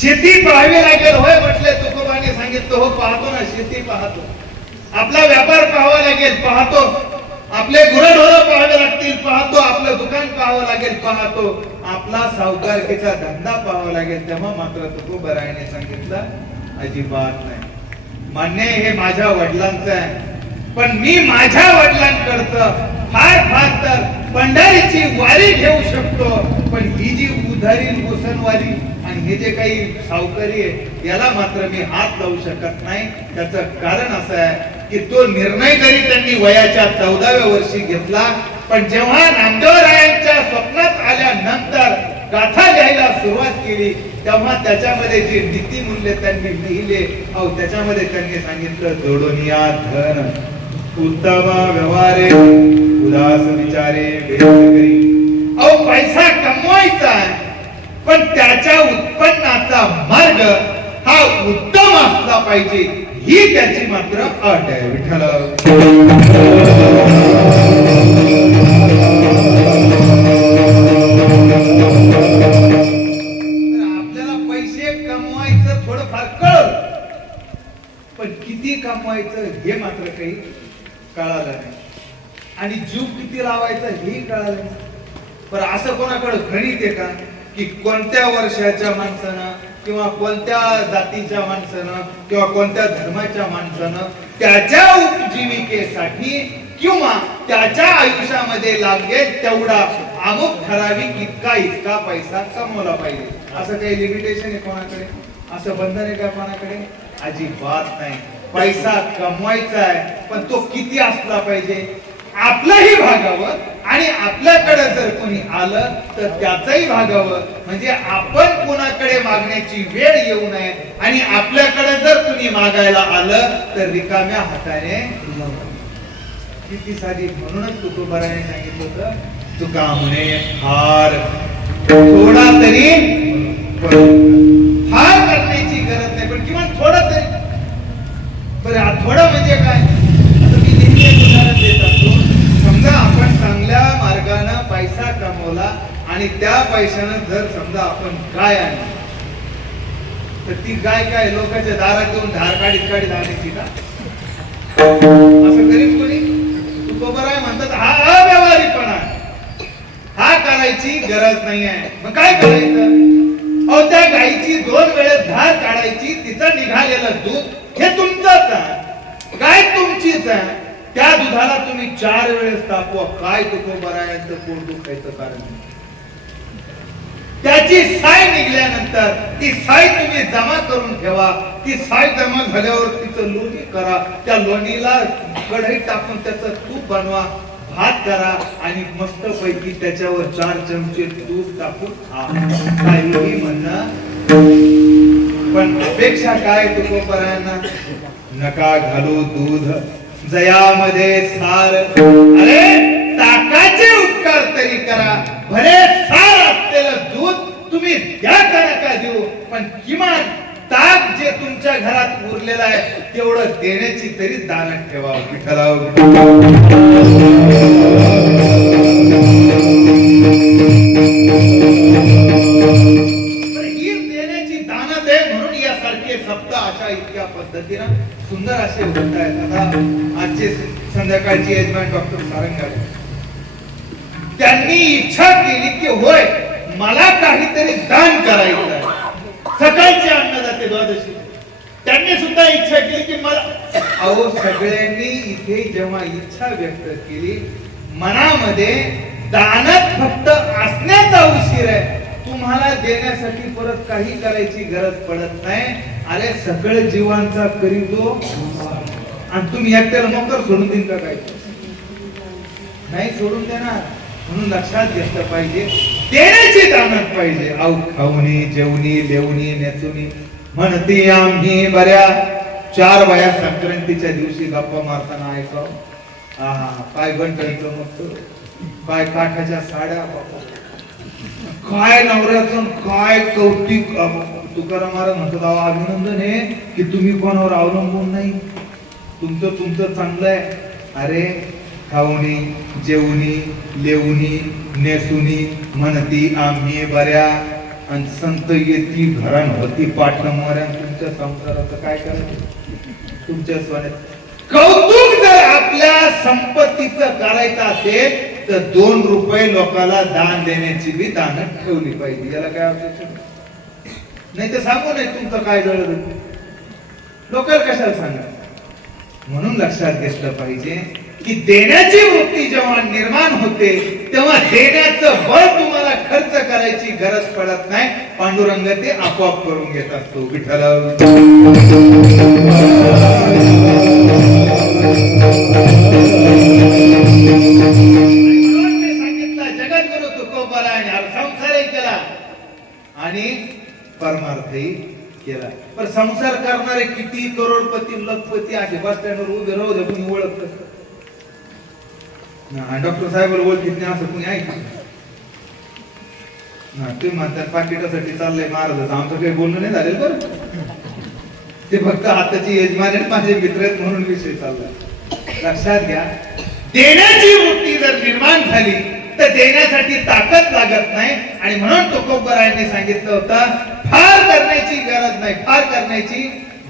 शेती पाहावी लागेल. होय म्हटले तुकोबाने सांगितलं, हो पाहतो ना, शेती पाहतो. आपला व्यापार पाहावा लागेल, पाहतो. आपले गुरढोरं पाहावे लागतील, पाहतो. आपलं दुकान पाहावं लागेल, पाहतो. आपला सावकारकीचा धंदा पाहावा लागेल. तेव्हा मात्र तुकोबरायाने सांगितलं अजिबात नाही. मान्य आहे, हे माझ्या वडिलांचं आहे, पण मी माझ्या वडिलांकडचं फार तर पंढरीची वारी घेऊ शकतो, पण ही जी उधारी मोसनवारी आणि हे जे काही सावकारी आहे याला मात्र मी हात लावू शकत नाही. त्याचं कारण असं आहे की तो निर्णय जरी त्यांनी वयाच्या 14व्या वर्षी घेतला, पण जेव्हा नामदेवरायांच्या स्वप्नात आल्यानंतर गाथा लिहायला सुरुवात केली, तेव्हा त्याच्यामध्ये जे नीतिमूल्य त्यांनी लिहिले, त्याच्यामध्ये त्यांनी सांगितलं, जोडून या धन उत्तम व्यवहारे उदास विचारे बेचकरी. पैसा कमवायचा आहे, पण त्याच्या उत्पन्नाचा मार्ग हा उत्तम असला पाहिजे, ही त्याची मात्र अट आहे. विठ्ठल आपल्याला पैसे कमवायचं थोडंफार कळलं, पण किती कमवायचं हे मात्र काही कळालं नाही, आणि जीव किती लावायचा हेही कळालं नाही. पण असं कोणाकडे गणित आहे का की कोणत्या वर्षाच्या माणसानं किंवा कोणत्या जातीच्या माणसानं किंवा कोणत्या धर्माच्या माणसानं त्याच्या उपजीविकेसाठी किंवा त्याच्या आयुष्यामध्ये लागेल तेवढा अमुक ठराविक इतका पैसा कमवला पाहिजे, असं काही लिमिटेशन आहे कोणाकडे? असं बंधन आहे का कोणाकडे? अजिबात नाही. पैसा कमवायचा आहे, पण तो किती असला पाहिजे, आपलंही भागावं आणि आपल्याकडे जर कोणी आलं तर त्याचंही भागावं. म्हणजे आपण कोणाकडे मागण्याची वेळ येऊ नये, आणि आपल्याकडे जर कुणी मागायला आलं तर रिकाम्या हाताने. किती साधी. म्हणूनच तुकोबाराने सांगितलं होतं, तुका म्हणे फार थोडा तरी फार करण्याची गरज नाही, पण किमान थोडं तरी. बरं, थोडं म्हणजे काय? आता मी नेहमी एक उदाहरण देत असतो. समजा आपण चांगल्या मार्गाने पैसा कमवला आणि त्या पैशानं जर समजा आपण गाय आणली, तर ती गाय काय लोकांच्या दारात येऊन धार काढीत आणायची का? असं करीत कोणी? तुकोबराय म्हणतात हा अव्यवहारीपणा, हा करायची गरज नाही आहे. मग काय करायचं? त्या गायीची 2 वेळेस धार काढायची, तिचं निघालेलं दूध हे तुमचंच आहे, गाय तुमचीच आहे. त्या दुधाला तुम्ही 4 वेळेस तापवा. काय तुकोबरायांचं पोट दुखायचं कारण? त्याची साय निघल्यानंतर ती साय तुम्ही जमा करून ठेवा. ती साय जमा झाल्यावर तिचं लोणी करा. त्या लोणीला कढईत टाकून त्याचं तूप बनवा, भात करा आणि मस्त पैकी त्याच्यावर 4 चमचे तूप टाकून खा. काहीही म्हणणं, पण अपेक्षा काय तुकोबरायांना? नका घालू दूध जयामध्ये सार. अरे ताकाचे उपकार तरी करा. भले सार असलेलं दूध तुम्ही द्या का नका देऊ, पण किमान ताक जे तुमच्या घरात उरलेलं आहे तेवढं देण्याची तरी दानत ठेवा. विठ्ठलाव देण्याची दानत आहे. म्हणून यासारखे शब्द अशा इतक्या पद्धतीनं सुंदर असे होत आहेत. आता आजचे संध्याकाळची यजमान डॉक्टर सारंगाडे त्यांनी इच्छा केली की होय मला काहीतरी दान करायचं आहे. सकाळचे अन्नदाते द्वादशी त्यांनी सुद्धा इच्छा केली की मला सगळ्यांनी इथे जेव्हा इच्छा व्यक्त केली, मनामध्ये दानत फक्त असण्याचा उशीर आहे, तुम्हाला देण्यासाठी परत काही करायची गरज पडत नाही. अरे सगळे जीवांचा करीतो आणि तुम्ही एकट्याला मोकर सोडून देईन का? काय नाही सोडून देणार. म्हणून लक्षात घेतलं पाहिजे, देण्याची दानत पाहिजे. खाऊनी जेवणी लेवणी नेचुनी म्हणती आम्ही बऱ्या 4 बाया संक्रांतीच्या दिवशी गप्पा मारताना ऐकाव. काय घंटांचं मग, काय काठाच्या साड्या, काय नवऱ्याचं काय कौतिक. तुकाराम महाराज म्हणतात अभिनंदन आहे की तुम्ही कोणावर अवलंबून नाही, तुमचं चांगलं आहे. अरे खाऊनी जेवणी लेवणी नेसुनी म्हणती आम्ही बऱ्या आणि संत येती घरान होती पाठण मोऱ्या. तुमच्या संसाराचं काय करायचं? तुमच्या सोन्यात कौतुक जर आपल्या संपत्तीचं करायचं असेल तर 2 रुपये लोकांना दान देण्याची बी दानत ठेवली पाहिजे. याला काय अपेक्षा नाही तर सांगू नाही तुमचं काय जळलं लोकांना कशाला सांगा. म्हणून लक्षात घेतलं पाहिजे की देण्याची वृत्ती जेव्हा निर्माण होते तेव्हा देण्याचं बळ तुम्हाला खर्च करायची गरज पडत नाही. पांडुरंग ते आपोआप करून घेत असतो. विठ्ठल सांगितलं जगद्गुरु तुकोबारायाने संसारही केला आणि परमार्थही केला. पण संसार करणारे किती करोडपती लखपती आहे बस स्टँडवर उभे राहू दे कुणी ओळखत डॉक्टर साहेब ओळखीत नाही असं कुणी ऐक तुम्ही म्हणतात पाकिटासाठी चाललंय महाराज आमचं काही बोलणं नाही झालेलं बरं. ते फक्त आताची यजमान माझे मित्र आहेत म्हणून विषय चाललाय. लक्षात घ्या देण्याची वृत्ती जर निर्माण झाली तर देण्यासाठी ताकद लागत नाही. आणि म्हणून तुकोबरायांनी सांगितलं होतं फार करण्याची गरज नाही. फार करण्याची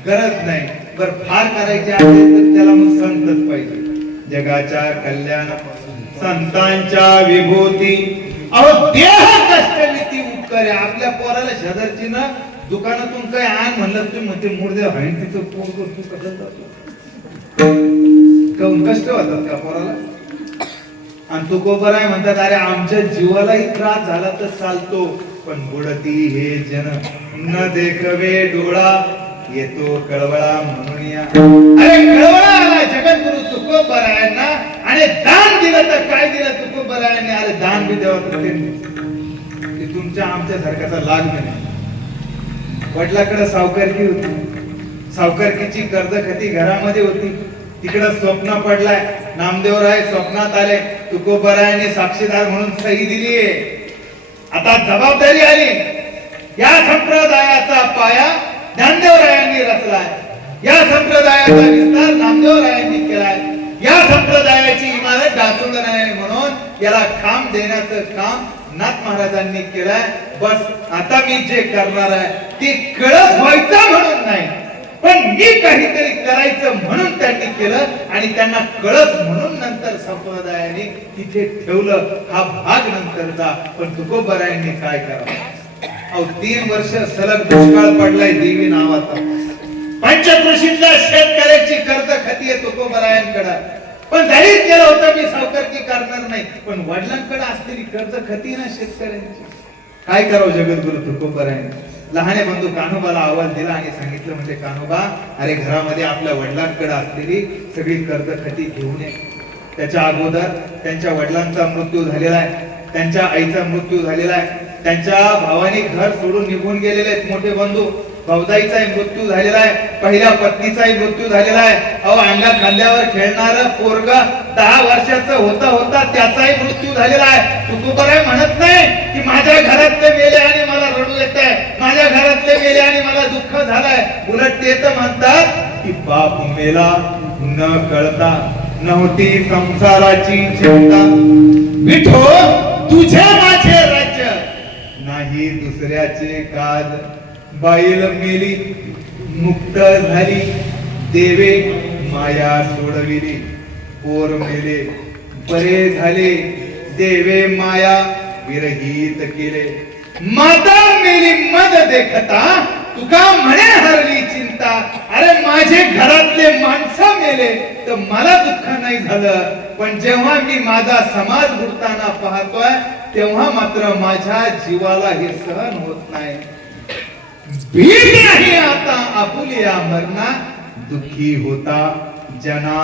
गरज नाही. बरं फार करायची असेल तर त्याला मग संतच पाहिजे. जगाच्या कल्याण संतांच्या विभूती अहो देह कष्टविती उपकारे. आपल्या पोराला शेजारची ना दुकानातून काय आण म्हणलं तुम्ही म्हणते मुर्दे हाईन तिचं पोर तू कसं जातो काऊन कष्ट होतात का पोराला. आणि तुकोबराय म्हणतात अरे आमच्या जीवालाही त्रास झाला तर चालतो पण बुडती हे जन न देखवे डोळा येतो कळवळा म्हणून या. अरे कळवळा आला जगद्गुरु तुकोबरायांना आणि दान दिलं तर काय दिलं तुकोबरायांनी. अरे दान बी देवा की तुमच्या आमच्या सारख्याचा लाग नाही. वडिलाकडे सावकारकी होती. सावकारकीची कर्ज खती घरामध्ये होती. तिकडं स्वप्न पडलाय. नामदेवराय स्वप्नात आले. तुकोबरायांनी साक्षीदार म्हणून सही दिलीये. आता जबाबदारी आली. या संप्रदायाचा पाया ज्ञानदेवरायांनी रचलाय. या संप्रदायाचा विस्तार नामदेवरायांनी केलाय. या संप्रदायाची इमारत दासोदराने म्हणून याला खांब देण्याचं काम नाथ महाराजांनी केलाय. बस आता मी जे करणार आहे ते कळस व्हायचा म्हणून नाही पण मी काहीतरी करायचं म्हणून त्यांनी केलं आणि त्यांना कळस म्हणून नंतर संप्रदायाने तिथे ठेवलं. हा भाग नंतरचा. पण तुकोबरायांनी काय करावं. अहो 3 वर्ष सलग दुष्काळ पडलाय देवी नावाचा. पंचकृषीतल्या शेतकऱ्याची कर्ज खाती आहे तुकोबरायांकडे. पण जाहीर केलं होतं मी सावकारकी करणार नाही. पण वडिलांकडे असलेली कर्ज खाती ना शेतकऱ्यांची. काय करावं जगद्गुरु तुकोबरायांनी. लहाने बंधू कान्होबाला आवाज दिला आणि सांगितलं म्हणजे कान्होबा अरे घरामध्ये आपल्या वडिलांकडे असलेली सगळी कर्ज खाती घेऊन ये. त्याच्या अगोदर त्यांच्या वडिलांचा मृत्यू झालेला आहे. त्यांच्या आईचा मृत्यू झालेला आहे. त्यांच्या भावाने घर सोडून निघून गेलेले आहेत मोठे बंधू. भाऊजाईचाही मृत्यू झालेला आहे. पहिल्या पत्नीचाही मृत्यू झालेला आहे. अहो अंगा खांद्यावर खेळणारं पोरग 10 वर्षाचं होता होता त्याचाही मृत्यू झालेला आहे. तुकोबराय म्हणत नाही की माझ्या घरातले मेले आणि मला रडू येत आहे. माझ्या घरातले मेले आणि मला दुःख झालंय. उलट ते तर म्हणतात की बाप मेला न कळता नव्हती संसाराची चिंता. विठो तुझे माझे राज्य नाही दुसऱ्याचे काज. बाईल मेली मुक्त झाली देवे माया सोडविली. पोर मेले बरे झाले देवे माया विरहित केले. माता मेली मद देखता तुका म्हणे हरली चिंता. अरे माझे घरातले माणसं मेले तर मला दुःख नाही झालं. पण जेव्हा मी माझा समाज बुडताना पाहतोय तेव्हा मात्र माझ्या जीवाला हे सहन होत नाही. भीत नाही आता आपुलिया मरणा दुःखी होता जना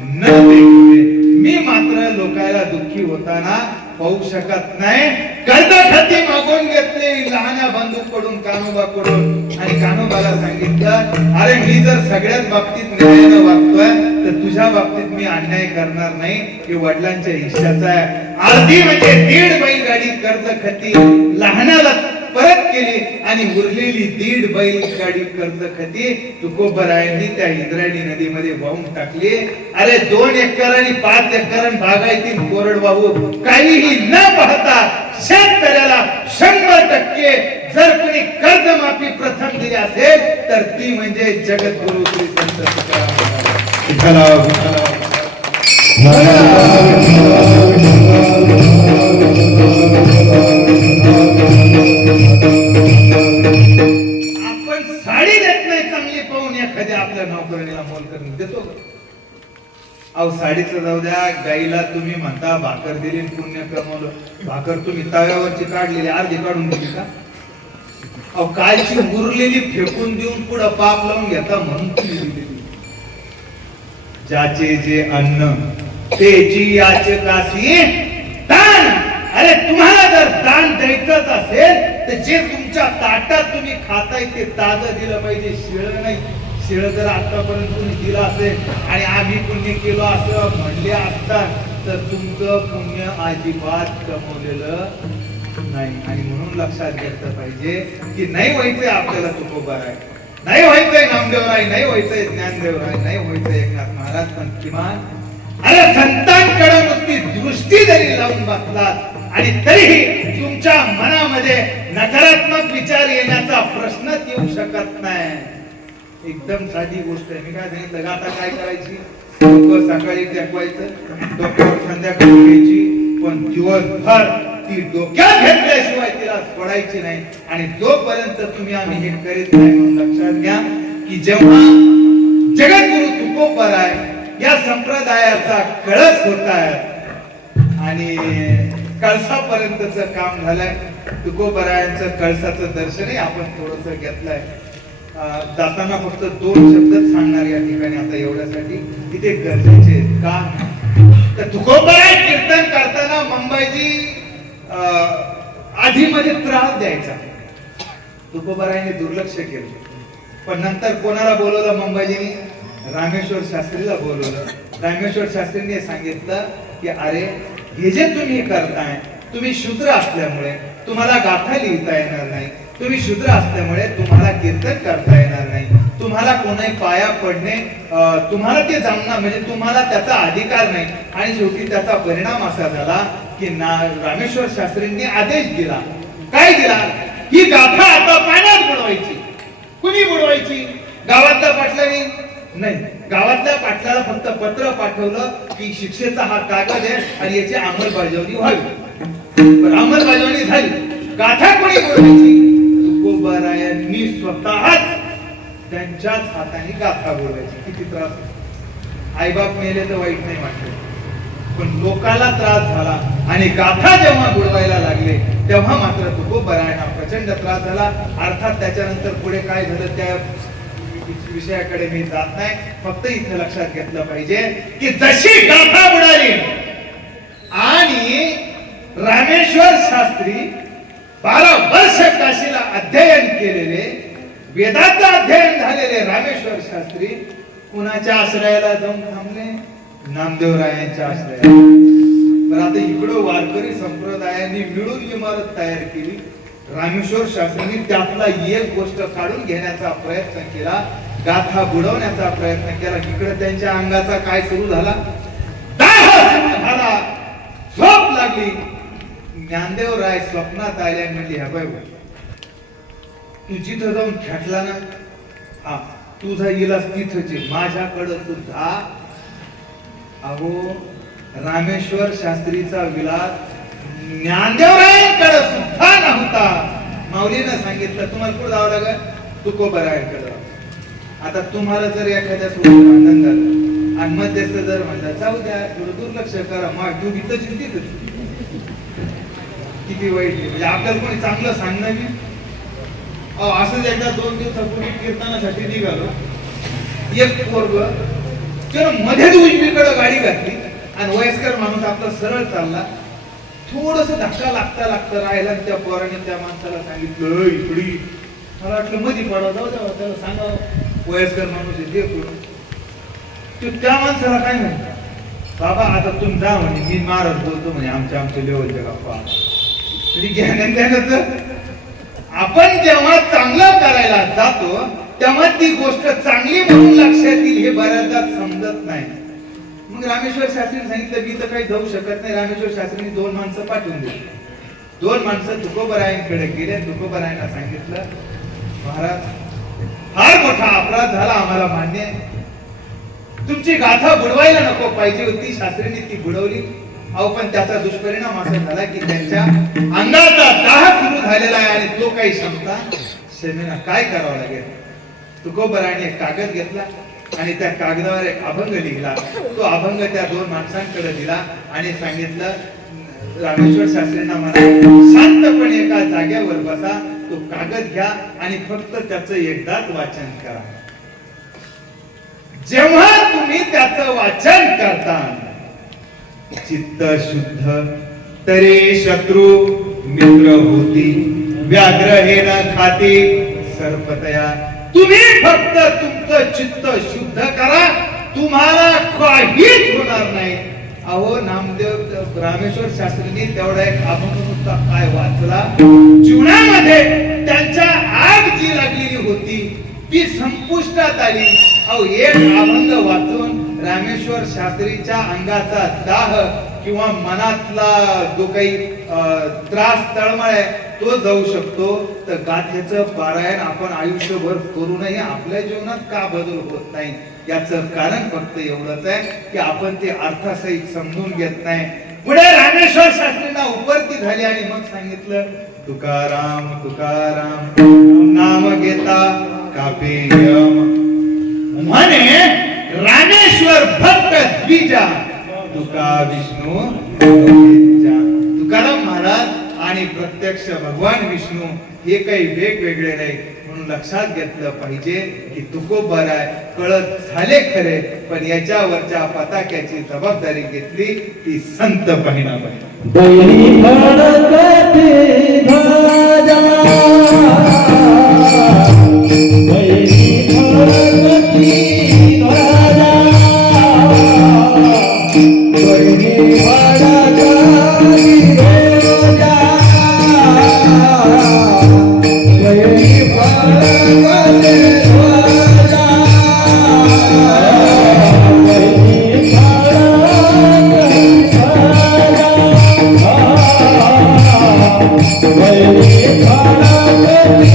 न देखवे. मी मात्र लोकांना दुःखी होताना पाहू शकत नाही. कर्ज खाती मागून घेतली लहान्या बंधूकडून कान्होबाकडून आणि कान्होबाला सांगितलं अरे मी जर सगळ्याच बाबतीत न्यायानं वागतोय तर तुझ्या बाबतीत मी अन्याय करणार नाही. हे वडिलांच्या हिश्श्याचा आहे. अर्धी म्हणजे 1.5 बैलगाडी कर्ज खाती लहानाला परत केली आणि उरलेली 1.5 बैलगाडी कर्ज खती तुकोबरायांनी त्या इंद्रायणी नदीमध्ये वाहून टाकली. अरे 2 एकर आणि 5 एकर बागायती कोरडवाहू काहीही न पाहता शेतकऱ्याला 100% जर कोणी कर्जमाफी प्रथम दिली असेल तर ती म्हणजे जगद्गुरु श्री संत तुकाराम. आपण साडी देत नाही चांगली पाहून एखाद्या आपल्या नोकरीला मोल करून देतो का? अहो साडीचं जाऊ द्या, गाईला तुम्ही म्हणता भाकर दिली पुण्य कमवलं. भाकर तुम्ही तव्यावरची काढलेली अर्धी काढून दिली का? अहो कालची उरलेली फेकून देऊन पुढं पाप लावून घेता म्हणून तुम्ही दिलेली. ज्याचे जे अन्न ते जी याचकासी दान. अरे तुम्हाला जर दान द्यायचंच असेल तर जे तुमच्या ताटात तुम्ही खाताय ते ताजं दिलं पाहिजे, शिळं नाही. शिळं जर आतापर्यंत तुम्ही दिलं असेल आणि आम्ही पुण्य केलं असं म्हणले असतात तर तुमचं पुण्य अजिबात कमवलेलं नाही. आणि म्हणून लक्षात घेतलं पाहिजे की नाही व्हायचंय आपल्याला तुकोबाराय, नाही व्हायचंय नामदेवराय, नाही व्हायचंय ज्ञानदेवराय, नाही व्हायचंय एकनाथ महाराज, पण किमान अरे संतांकडे नुसती दृष्टी जरी लावून बसलात आणि तरीही तुमच्या मनामध्ये नकारात्मक विचार येण्याचा प्रश्नच येऊ शकत नाही. एकदम साधी गोष्ट आहे. मी काय सांगितलं, आता काय करायची, डोकं सकाळी टेकवायचं, डोक्यावर संध्याकाळी घ्यायची, पण दिवसभर ती डोक्यात घेतल्याशिवाय तिला सोडायची नाही. आणि जोपर्यंत तुम्ही आम्ही हे करीत नाही म्हणून लक्षात घ्या की जेव्हा जगद्गुरु तुकोबराय या संप्रदायाचा कळस होत आहे आणि कळसापर्यंतचं काम झालंय. तुकोबरायांचं कळसाचं दर्शनही आपण थोडंसं घेतलंय. जाताना फक्त 2 शब्दच सांगणार या ठिकाणी आता एवढ्यासाठी की ते गरजेचे आहेत. का तर तुकोबराय कीर्तन करताना मुंबईची आधीमध्ये त्रास द्यायचा. तुकोबरायांनी दुर्लक्ष केलं, पण नंतर कोणाला बोलवलं मुंबईने? रामेश्वर शास्त्रीला बोलवलं. रामेश्वर शास्त्रीने सांगितलं की अरे हे जे तुम्ही करताय, तुम्ही शूद्र असल्यामुळे तुम्हाला गाथा लिहिता येणार नाही, तुम्ही शूद्र असल्यामुळे तुम्हाला कीर्तन करता येणार नाही, तुम्हाला कोणाही पाया पडणे तुम्हाला ते जमणार म्हणजे तुम्हाला त्याचा अधिकार नाही. आणि शेवटी त्याचा परिणाम असा झाला की रामेश्वर शास्त्रींनी आदेश दिला. काय दिला? ही गाथा आता पाण्यात बुडवायची. कुणी बुडवायची? गावातल्या पाटलांनी नाही. गावातल्या पाटलाला फक्त पत्र पाठवलं की शिक्षेचा हा कागद आहे आणि याची अंमलबजावणी व्हावी. पण अंमलबजावणी झाली. गाथा कोणी बुडवायची? तुकोबरायांनी स्वतःच त्यांच्याच हाताने गाथा बुडवायची. किती त्रास! आईबाप मेले तर वाईट नाही वाटलं, पण लोकाला त्रास झाला आणि गाथा जेव्हा बुडवायला लागले तेव्हा मात्र तुकोबरायांना प्रचंड त्रास झाला. अर्थात त्याच्यानंतर पुढे काय झालं त्या विषयाकडे मी जात नाही. फक्त इथे लक्षात घेतलं पाहिजे की जशी गाथा बुडाली आणि रामेश्वर शास्त्री 12 वर्ष काशीला अध्ययन केलेले, वेदाचं अध्ययन झालेले रामेश्वर शास्त्री कुणाच्या आश्रयाला जाऊन थांबले? नामदेवरायांच्या आश्रयाला. पण आता इकडं वारकरी संप्रदायाने मिळून इमारत तयार केली. रामेश्वर शास्त्रींनी त्यातला एक गोष्ट काढून घेण्याचा प्रयत्न केला, गाथा बुडवण्याचा प्रयत्न केला. इकडे त्यांच्या अंगाचा काय सुरू झाला? दाह सुरू झाला, झोप लागली. ज्ञानदेवराय स्वप्नात आले आणि म्हणले, "हा बाई, तू जिथं जाऊन खेटला ना, हा तुझा इलाज तिथंच आहे, माझ्याकडे सुद्धा." अहो रामेश्वर शास्त्रीचा विलास ज्ञानदेवरायांकडे सुद्धा नव्हता. माऊलीनं सांगितलं तुम्हाला कुठं जावं लागेल? तुकोबरायांकडे. आता तुम्हाला जर एखाद्या सोबत भांडण झालं आणि मध्यस्थ जर म्हणलं जाऊ द्या थोडं दुर्लक्ष करा, मग तू इथं चिंतित किती वाईट आहे. म्हणजे आपल्याला कोणी चांगलं सांगणं मी असंच एकदा 2 दिवसापूर्वी कीर्तनासाठी निघालो. एक पोरग त्यानं मध्येच उजवीकडे गाडी घातली आणि वयस्कर माणूस आपला सरळ चालला. थोडस धक्का लागता राहिला. त्या पोराने त्या माणसाला सांगितलं, इकडी. मला वाटलं मध्ये पडा, जाऊ द्या त्याला सांगा वयस्कर माणूस आहे ते. त्या माणसाला काय म्हणतात, बाबा आता तुम्ही जा म्हणे, मी महाराज बोलतो म्हणे, आमच्या लेवलच्या गप्पा. ज्ञानाचं आपण जेव्हा चांगलं करायला जातो तेव्हा ती गोष्ट चांगली म्हणून लक्षात येईल हे बऱ्याचदा समजत नाही. मग रामेश्वर शास्त्रीने सांगितलं मी तर काही जाऊ शकत नाही. रामेश्वर शास्त्रीने 2 माणसं पाठवून दिली. 2 माणसं तुकोबरायांकडे गेले. तुकोबरायांना सांगितलं महाराज फार मोठा अपराध झाला आम्हाला मान्य आहे. तुमची गाथा बुडवायला नको पाहिजे होती, शास्त्रीने ती बुडवली. अहो पण त्याचा दुष्परिणाम असा झाला की त्यांच्या अंगाचा दाह सुरू झालेला आहे आणि तो काही क्षमता क्षमेना. काय करावं लागेल? तुकोबराने एक कागद घेतला आणि त्या कागदावर एक अभंग लिहिला. तो अभंग त्या 2 माणसांकडे दिला आणि सांगितलं रामेश्वर शास्त्रींना म्हणा शांतपणे एका जागेवर बसा, तो कागद घ्या आणि फक्त त्याचं एकदाच वाचन करा. जेव्हा तुम्ही त्याचं वाचन करता चित्त शुद्ध तरी शत्रू मित्र होती, व्याघ्र हे न खाती सर्पतया. तुम्ही फक्त तुमचं चित्त शुद्ध करा, तुम्हाला काहीच होणार नाही. अहो नामदेव रामेश्वर शास्त्रींनी तेवढा एक अभंग नुसता काय वाचला, जीवनामध्ये त्यांच्या आग जी लागलेली होती ती संपुष्टात आली. अहो एक अभंग वाचून रामेश्वर शास्त्रीच्या अंगाचा दाह किंवा मनातला जो काही त्रास तळमळ आहे तो जाऊ शकतो. तर गाथेचं पारायण आपण आयुष्यभर करूनही आपल्या जीवनात का बदल होत नाही याचं कारण फक्त एवढंच आहे की आपण ते अर्थसहित समजून घेत नाही. पुढे रामेश्वर शास्त्रींना उपरती झाली आणि मग सांगितलं तुकाराम तुकाराम नाम घेता कापे यम. म्हणे रामेश्वर भक्त द्विजा तुका विष्णू द्विजा. तुकाराम महाराज आणि प्रत्यक्ष भगवान विष्णू हे काही वेगवेगळे नाही म्हणून लक्षात घेतलं पाहिजे की तुकोबराय कळत झाले खरे पण याच्यावरच्या पताक्याची जबाबदारी घेतली ती संत बहिणाबाई. दैनी भडकते ध्वजा, दैनी भडकती ध्वजा, दैनी भडकती ध्वजा, दैनी भडकती ध्वजा, दैनी भडकती ध्वजा.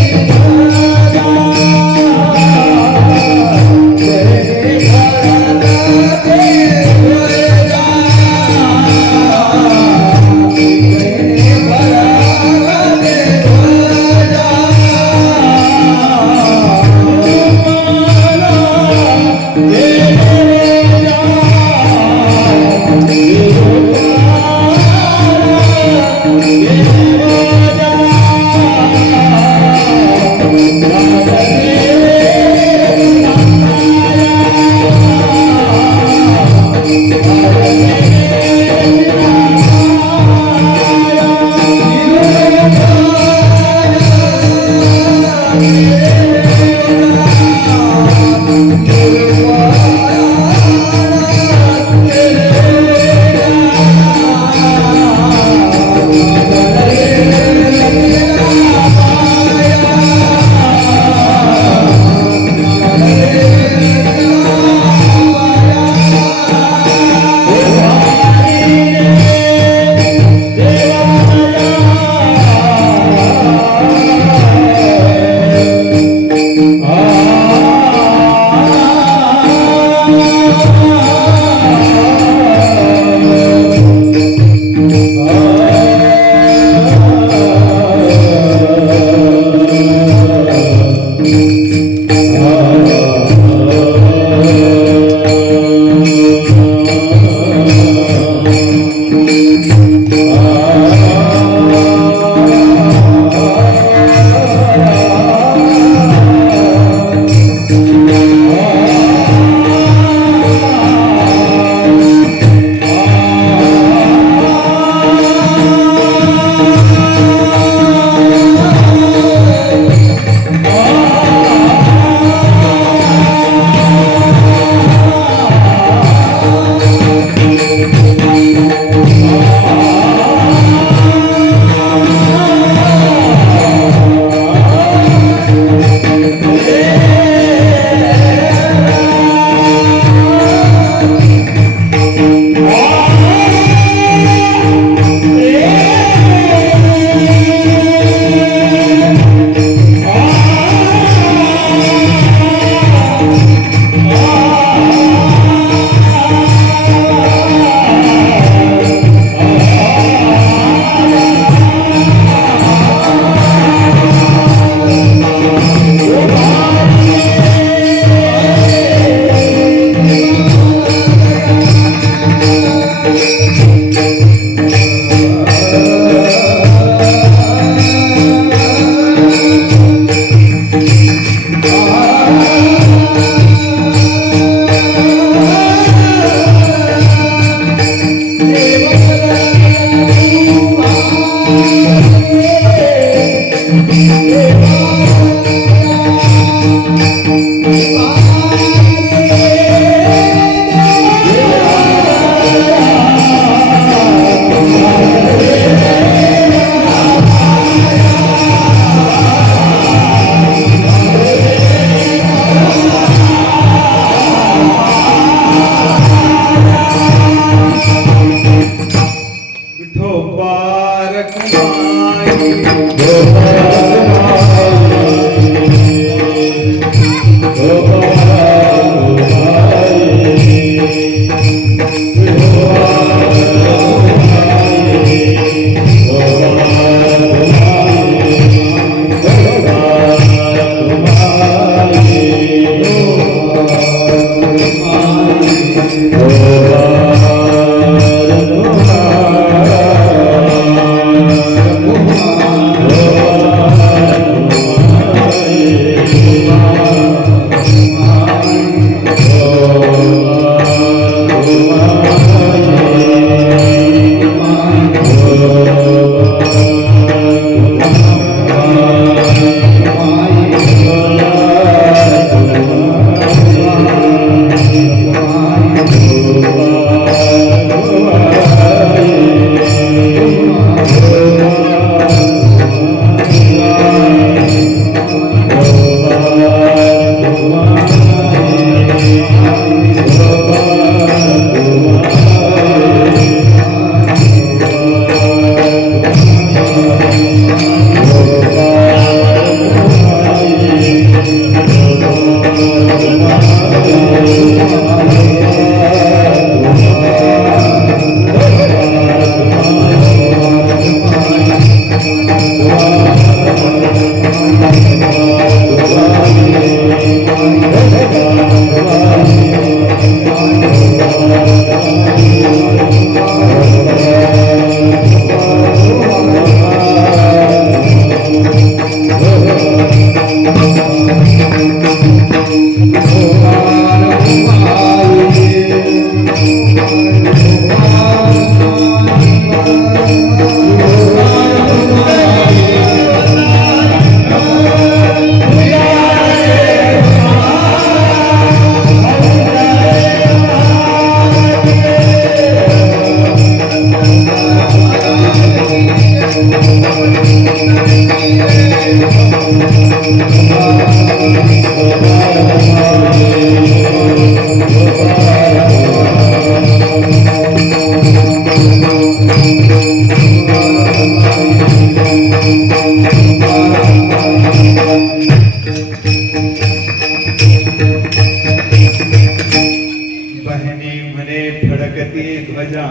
बहिणी म्हणे फडकती ध्वजा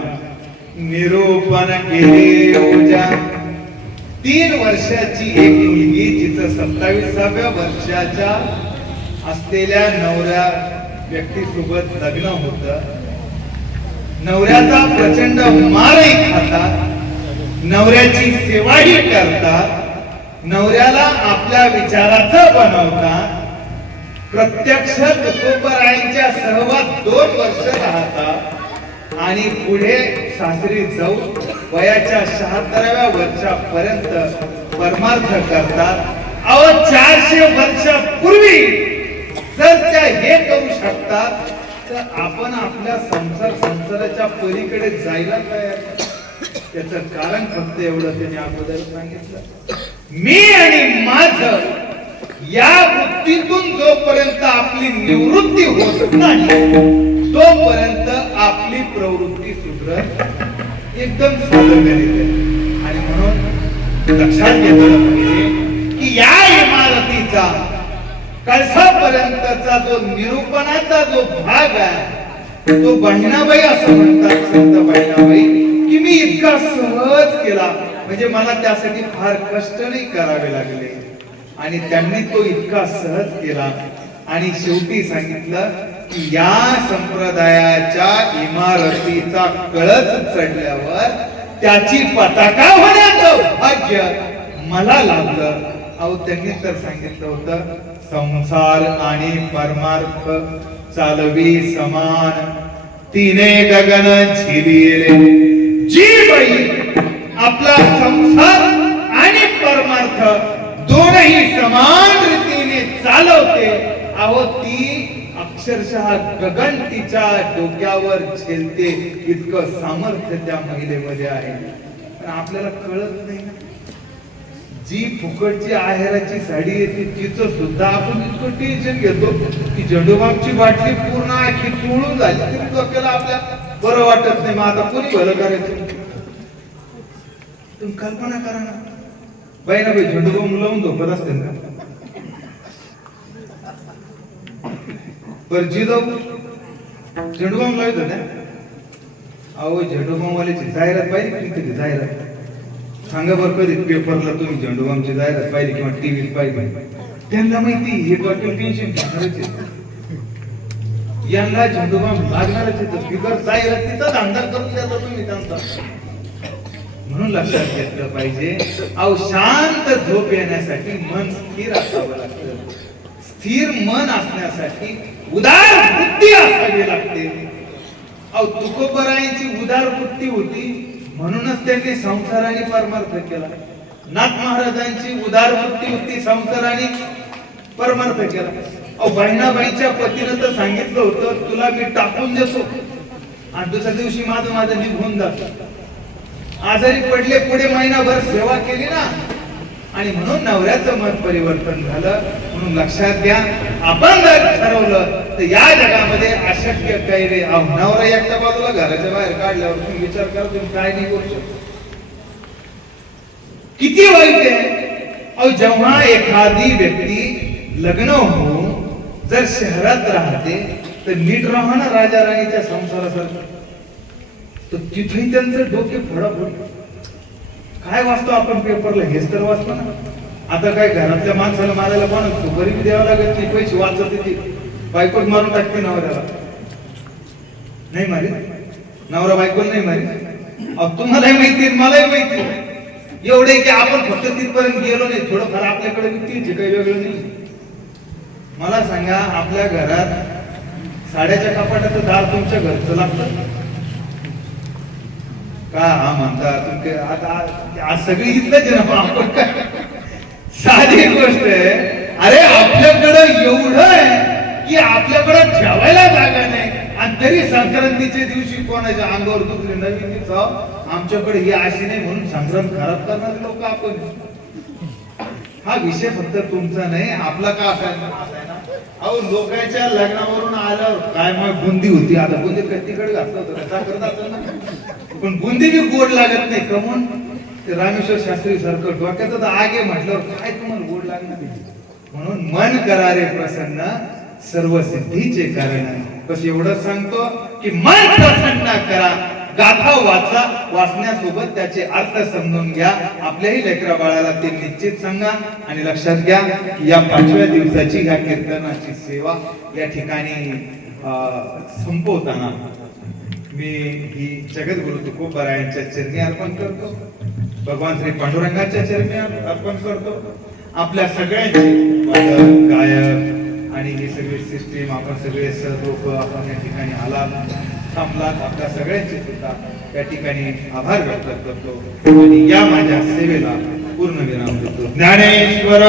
निरूपण केले ओजा. 3 वर्षाची एक मुलगी जिचं 27व्या वर्षाच्या असलेल्या नवऱ्या व्यक्तीसोबत लग्न होतं. नवऱ्याचा प्रचंड मारही खातात, नवऱ्याची सेवाही करतात, नवऱ्याला आपल्या विचाराचं बनवतात, प्रत्यक्ष तुकोबरायांच्या सहवास 2 वर्ष राहतात आणि पुढे सासरी जाऊन वयाच्या 76व्या वर्षापर्यंत परमार्थ करतात. अहो 400 वर्षापूर्वी जर त्या हे करू शकतात तर आपण आपल्या संसाराच्या पलीकडे जायला तयार. त्याचं कारण फक्त एवढं त्यांनी अगोदर सांगितलं, मी आणि माझं या वृत्तीतून जोपर्यंत आपली निवृत्ती होत नाही तोपर्यंत आपली प्रवृत्ती सुधरत एकदम साधगणित आहे. आणि म्हणून लक्षात घेतलं पाहिजे की या इमारतीचा कळसापर्यंतचा जो निरूपणाचा जो भाग आहे तो बहिणाबाई असं म्हणतात, संत बहिणाबाई, की मी इतका सहज केला, म्हणजे मला त्यासाठी फार कष्ट नाही करावे लागले. आणि त्यांनी तो इतका सहज केला आणि शेवटी सांगितलं की या संप्रदायाच्या इमारतीचा कळस चढल्यावर त्याची पताका होण्याचं भाग्य मला लाभलं. अहो त्यांनी तर सांगितलं होतं, संसार आणि परमार्थ चालवी समान, तिने गगन झिलिले. जी बाई आपला संसार आणि परमार्थ दोनही समान रीतीने चालवते, अहो ती अक्षरशः गगन तिच्या डोक्यावर झेलते, इतकं सामर्थ्य त्या महिलेमध्ये आहे. पण आपल्याला कळत नाही. जी फुकटची आहेराची साडी येते तिचं सुद्धा आपण इतकं टेन्शन घेतो की झेंडूबामची बाटली पूर्ण आखी चोळून झाली तरी डोक्याला आपल्या बरं वाटत नाही. मग आता कोणी भलं करायचं? तुम्ही कल्पना करा ना, बाई ना बाई झेंडूबाम लावून झोपत असते ना. बरं जिजाऊ झेंडूबाम लावत होत्या. अहो झेंडूबाम वाल्याची जाहिरात पाहिजे किती जाहिरात सांगा बरं, कधी पेपरला तुम्ही झेंडूबामची जाहिरात पाहिली किंवा टीव्हीत पाहिली? त्यांना माहिती हे डोक्याला टेन्शन घेणारच आहे, यांना झेंडूबाम लागणारच आहे. बिगर जाहिरातीचा धंदा करून द्यायला तुम्ही त्यांचा. म्हणून लक्षात घेतलं पाहिजे, अहो शांत झोप येण्यासाठी मन स्थिर असावं लागतं. स्थिर मन असण्यासाठी उदार बुद्धी असावी लागते. अहो तुकोबरायांची उदार बुद्धी होती म्हणूनच त्यांनी संसार आणि परमार्थ केला. नाथ महाराजांची उदार बुद्धी होती, संसार आणि परमार्थ केला. अहो बहिणाबाईच्या पतीनं तर सांगितलं होतं, तुला मी टाकून देतो आणि दुसऱ्या दिवशी माझं निघून जात. आजारी पडले, पुढे महिनाभर सेवा केली ना, आणि म्हणून नवऱ्याचं मत परिवर्तन झालं. म्हणून लक्षात घ्या, आपण जर ठरवलं तर या जगामध्ये अशक्य काही रे. नवरा एकट्या बाजूला घराच्या बाहेर काढल्यावर तुम्ही विचार करा, तुम्ही काय नाही करू शकतो. किती वाईट आहे. अहो जेव्हा एखादी व्यक्ती लग्न होऊन जर शहरात राहते तर नीट राहा ना राजा राणीच्या संसारासारखं, तर तिथेही त्यांचं डोके फोडाफोड. काय वाचतो आपण पेपरला? हेच तर वाचतो ना. आता काय घरातल्या माणसाला मारायला पण सुपारी बी द्यावं लागत नाही, पैसे वाचत येते, बायकोच मारून टाकते नवऱ्याला. नाही मारी नवरा बायको नाही मारी. तुम्हालाही माहिती मलाही माहिती एवढे की आपण फक्त तिथपर्यंत गेलो नाही, थोडंफार आपल्याकडे तीच काही वेगळं नाही. मला सांगा, आपल्या घरात साड्याच्या कपाटाचं दार तुमच्या घरचं लागतं का? हा म्हणता तुमचे आता आज सगळी इथलंच आहे ना. आपण काय साधी गोष्ट आहे. अरे आपल्याकडं एवढं आहे की आपल्याकडं ठेवायला जागा नाही, आणि तरी संक्रांतीच्या दिवशी कोणाच्या अंगावर दुसरी नवीन चाव आमच्याकडे ही अशी नाही म्हणून संक्रांत खराब करणारे लोक आपण. हा विषय फक्त तुमचा नाही, आपला का असायला असायला. अहो लोकांच्या लग्नावरून आल्यावर काय मग बुंदी होती, आता बुंदी तिकडे घातलं होतं साखर घातलं ना, पण बुंदी बी गोड लागत नाही. कमून ते रामेश्वर शास्त्री सारखं डोक्यात आगे म्हटल्यावर काय तुम्हाला गोड लागणार नाही. म्हणून मन करा रे प्रसन्न, सर्व सिद्धीचे कारण. बस एवढं सांगतो की मन प्रसन्न करा, गाथा वाचा, वाचण्यासोबत त्याचे अर्थ समजून घ्या. आपल्याही लेकरा बाळाला ते निश्चित सांगा. आणि लक्षात घ्या की या 5व्या दिवसाची ह्या कीर्तनाची सेवा या ठिकाणी संपवताना मी ही जगद्गुरु तुकोबारायांच्या चरणी अर्पण करतो, भगवान श्री पांडुरंगाच्या चरणी अर्पण करतो. आपल्या सगळ्यांची गायक आणि ही सगळी सिस्टीम, आपण सगळे लोक आपण या ठिकाणी आलात थांबलात, आपल्या सगळ्यांचे सुद्धा या ठिकाणी आभार व्यक्त करतो आणि या माझ्या सेवेला पूर्ण विराम देतो. ज्ञानेश्वर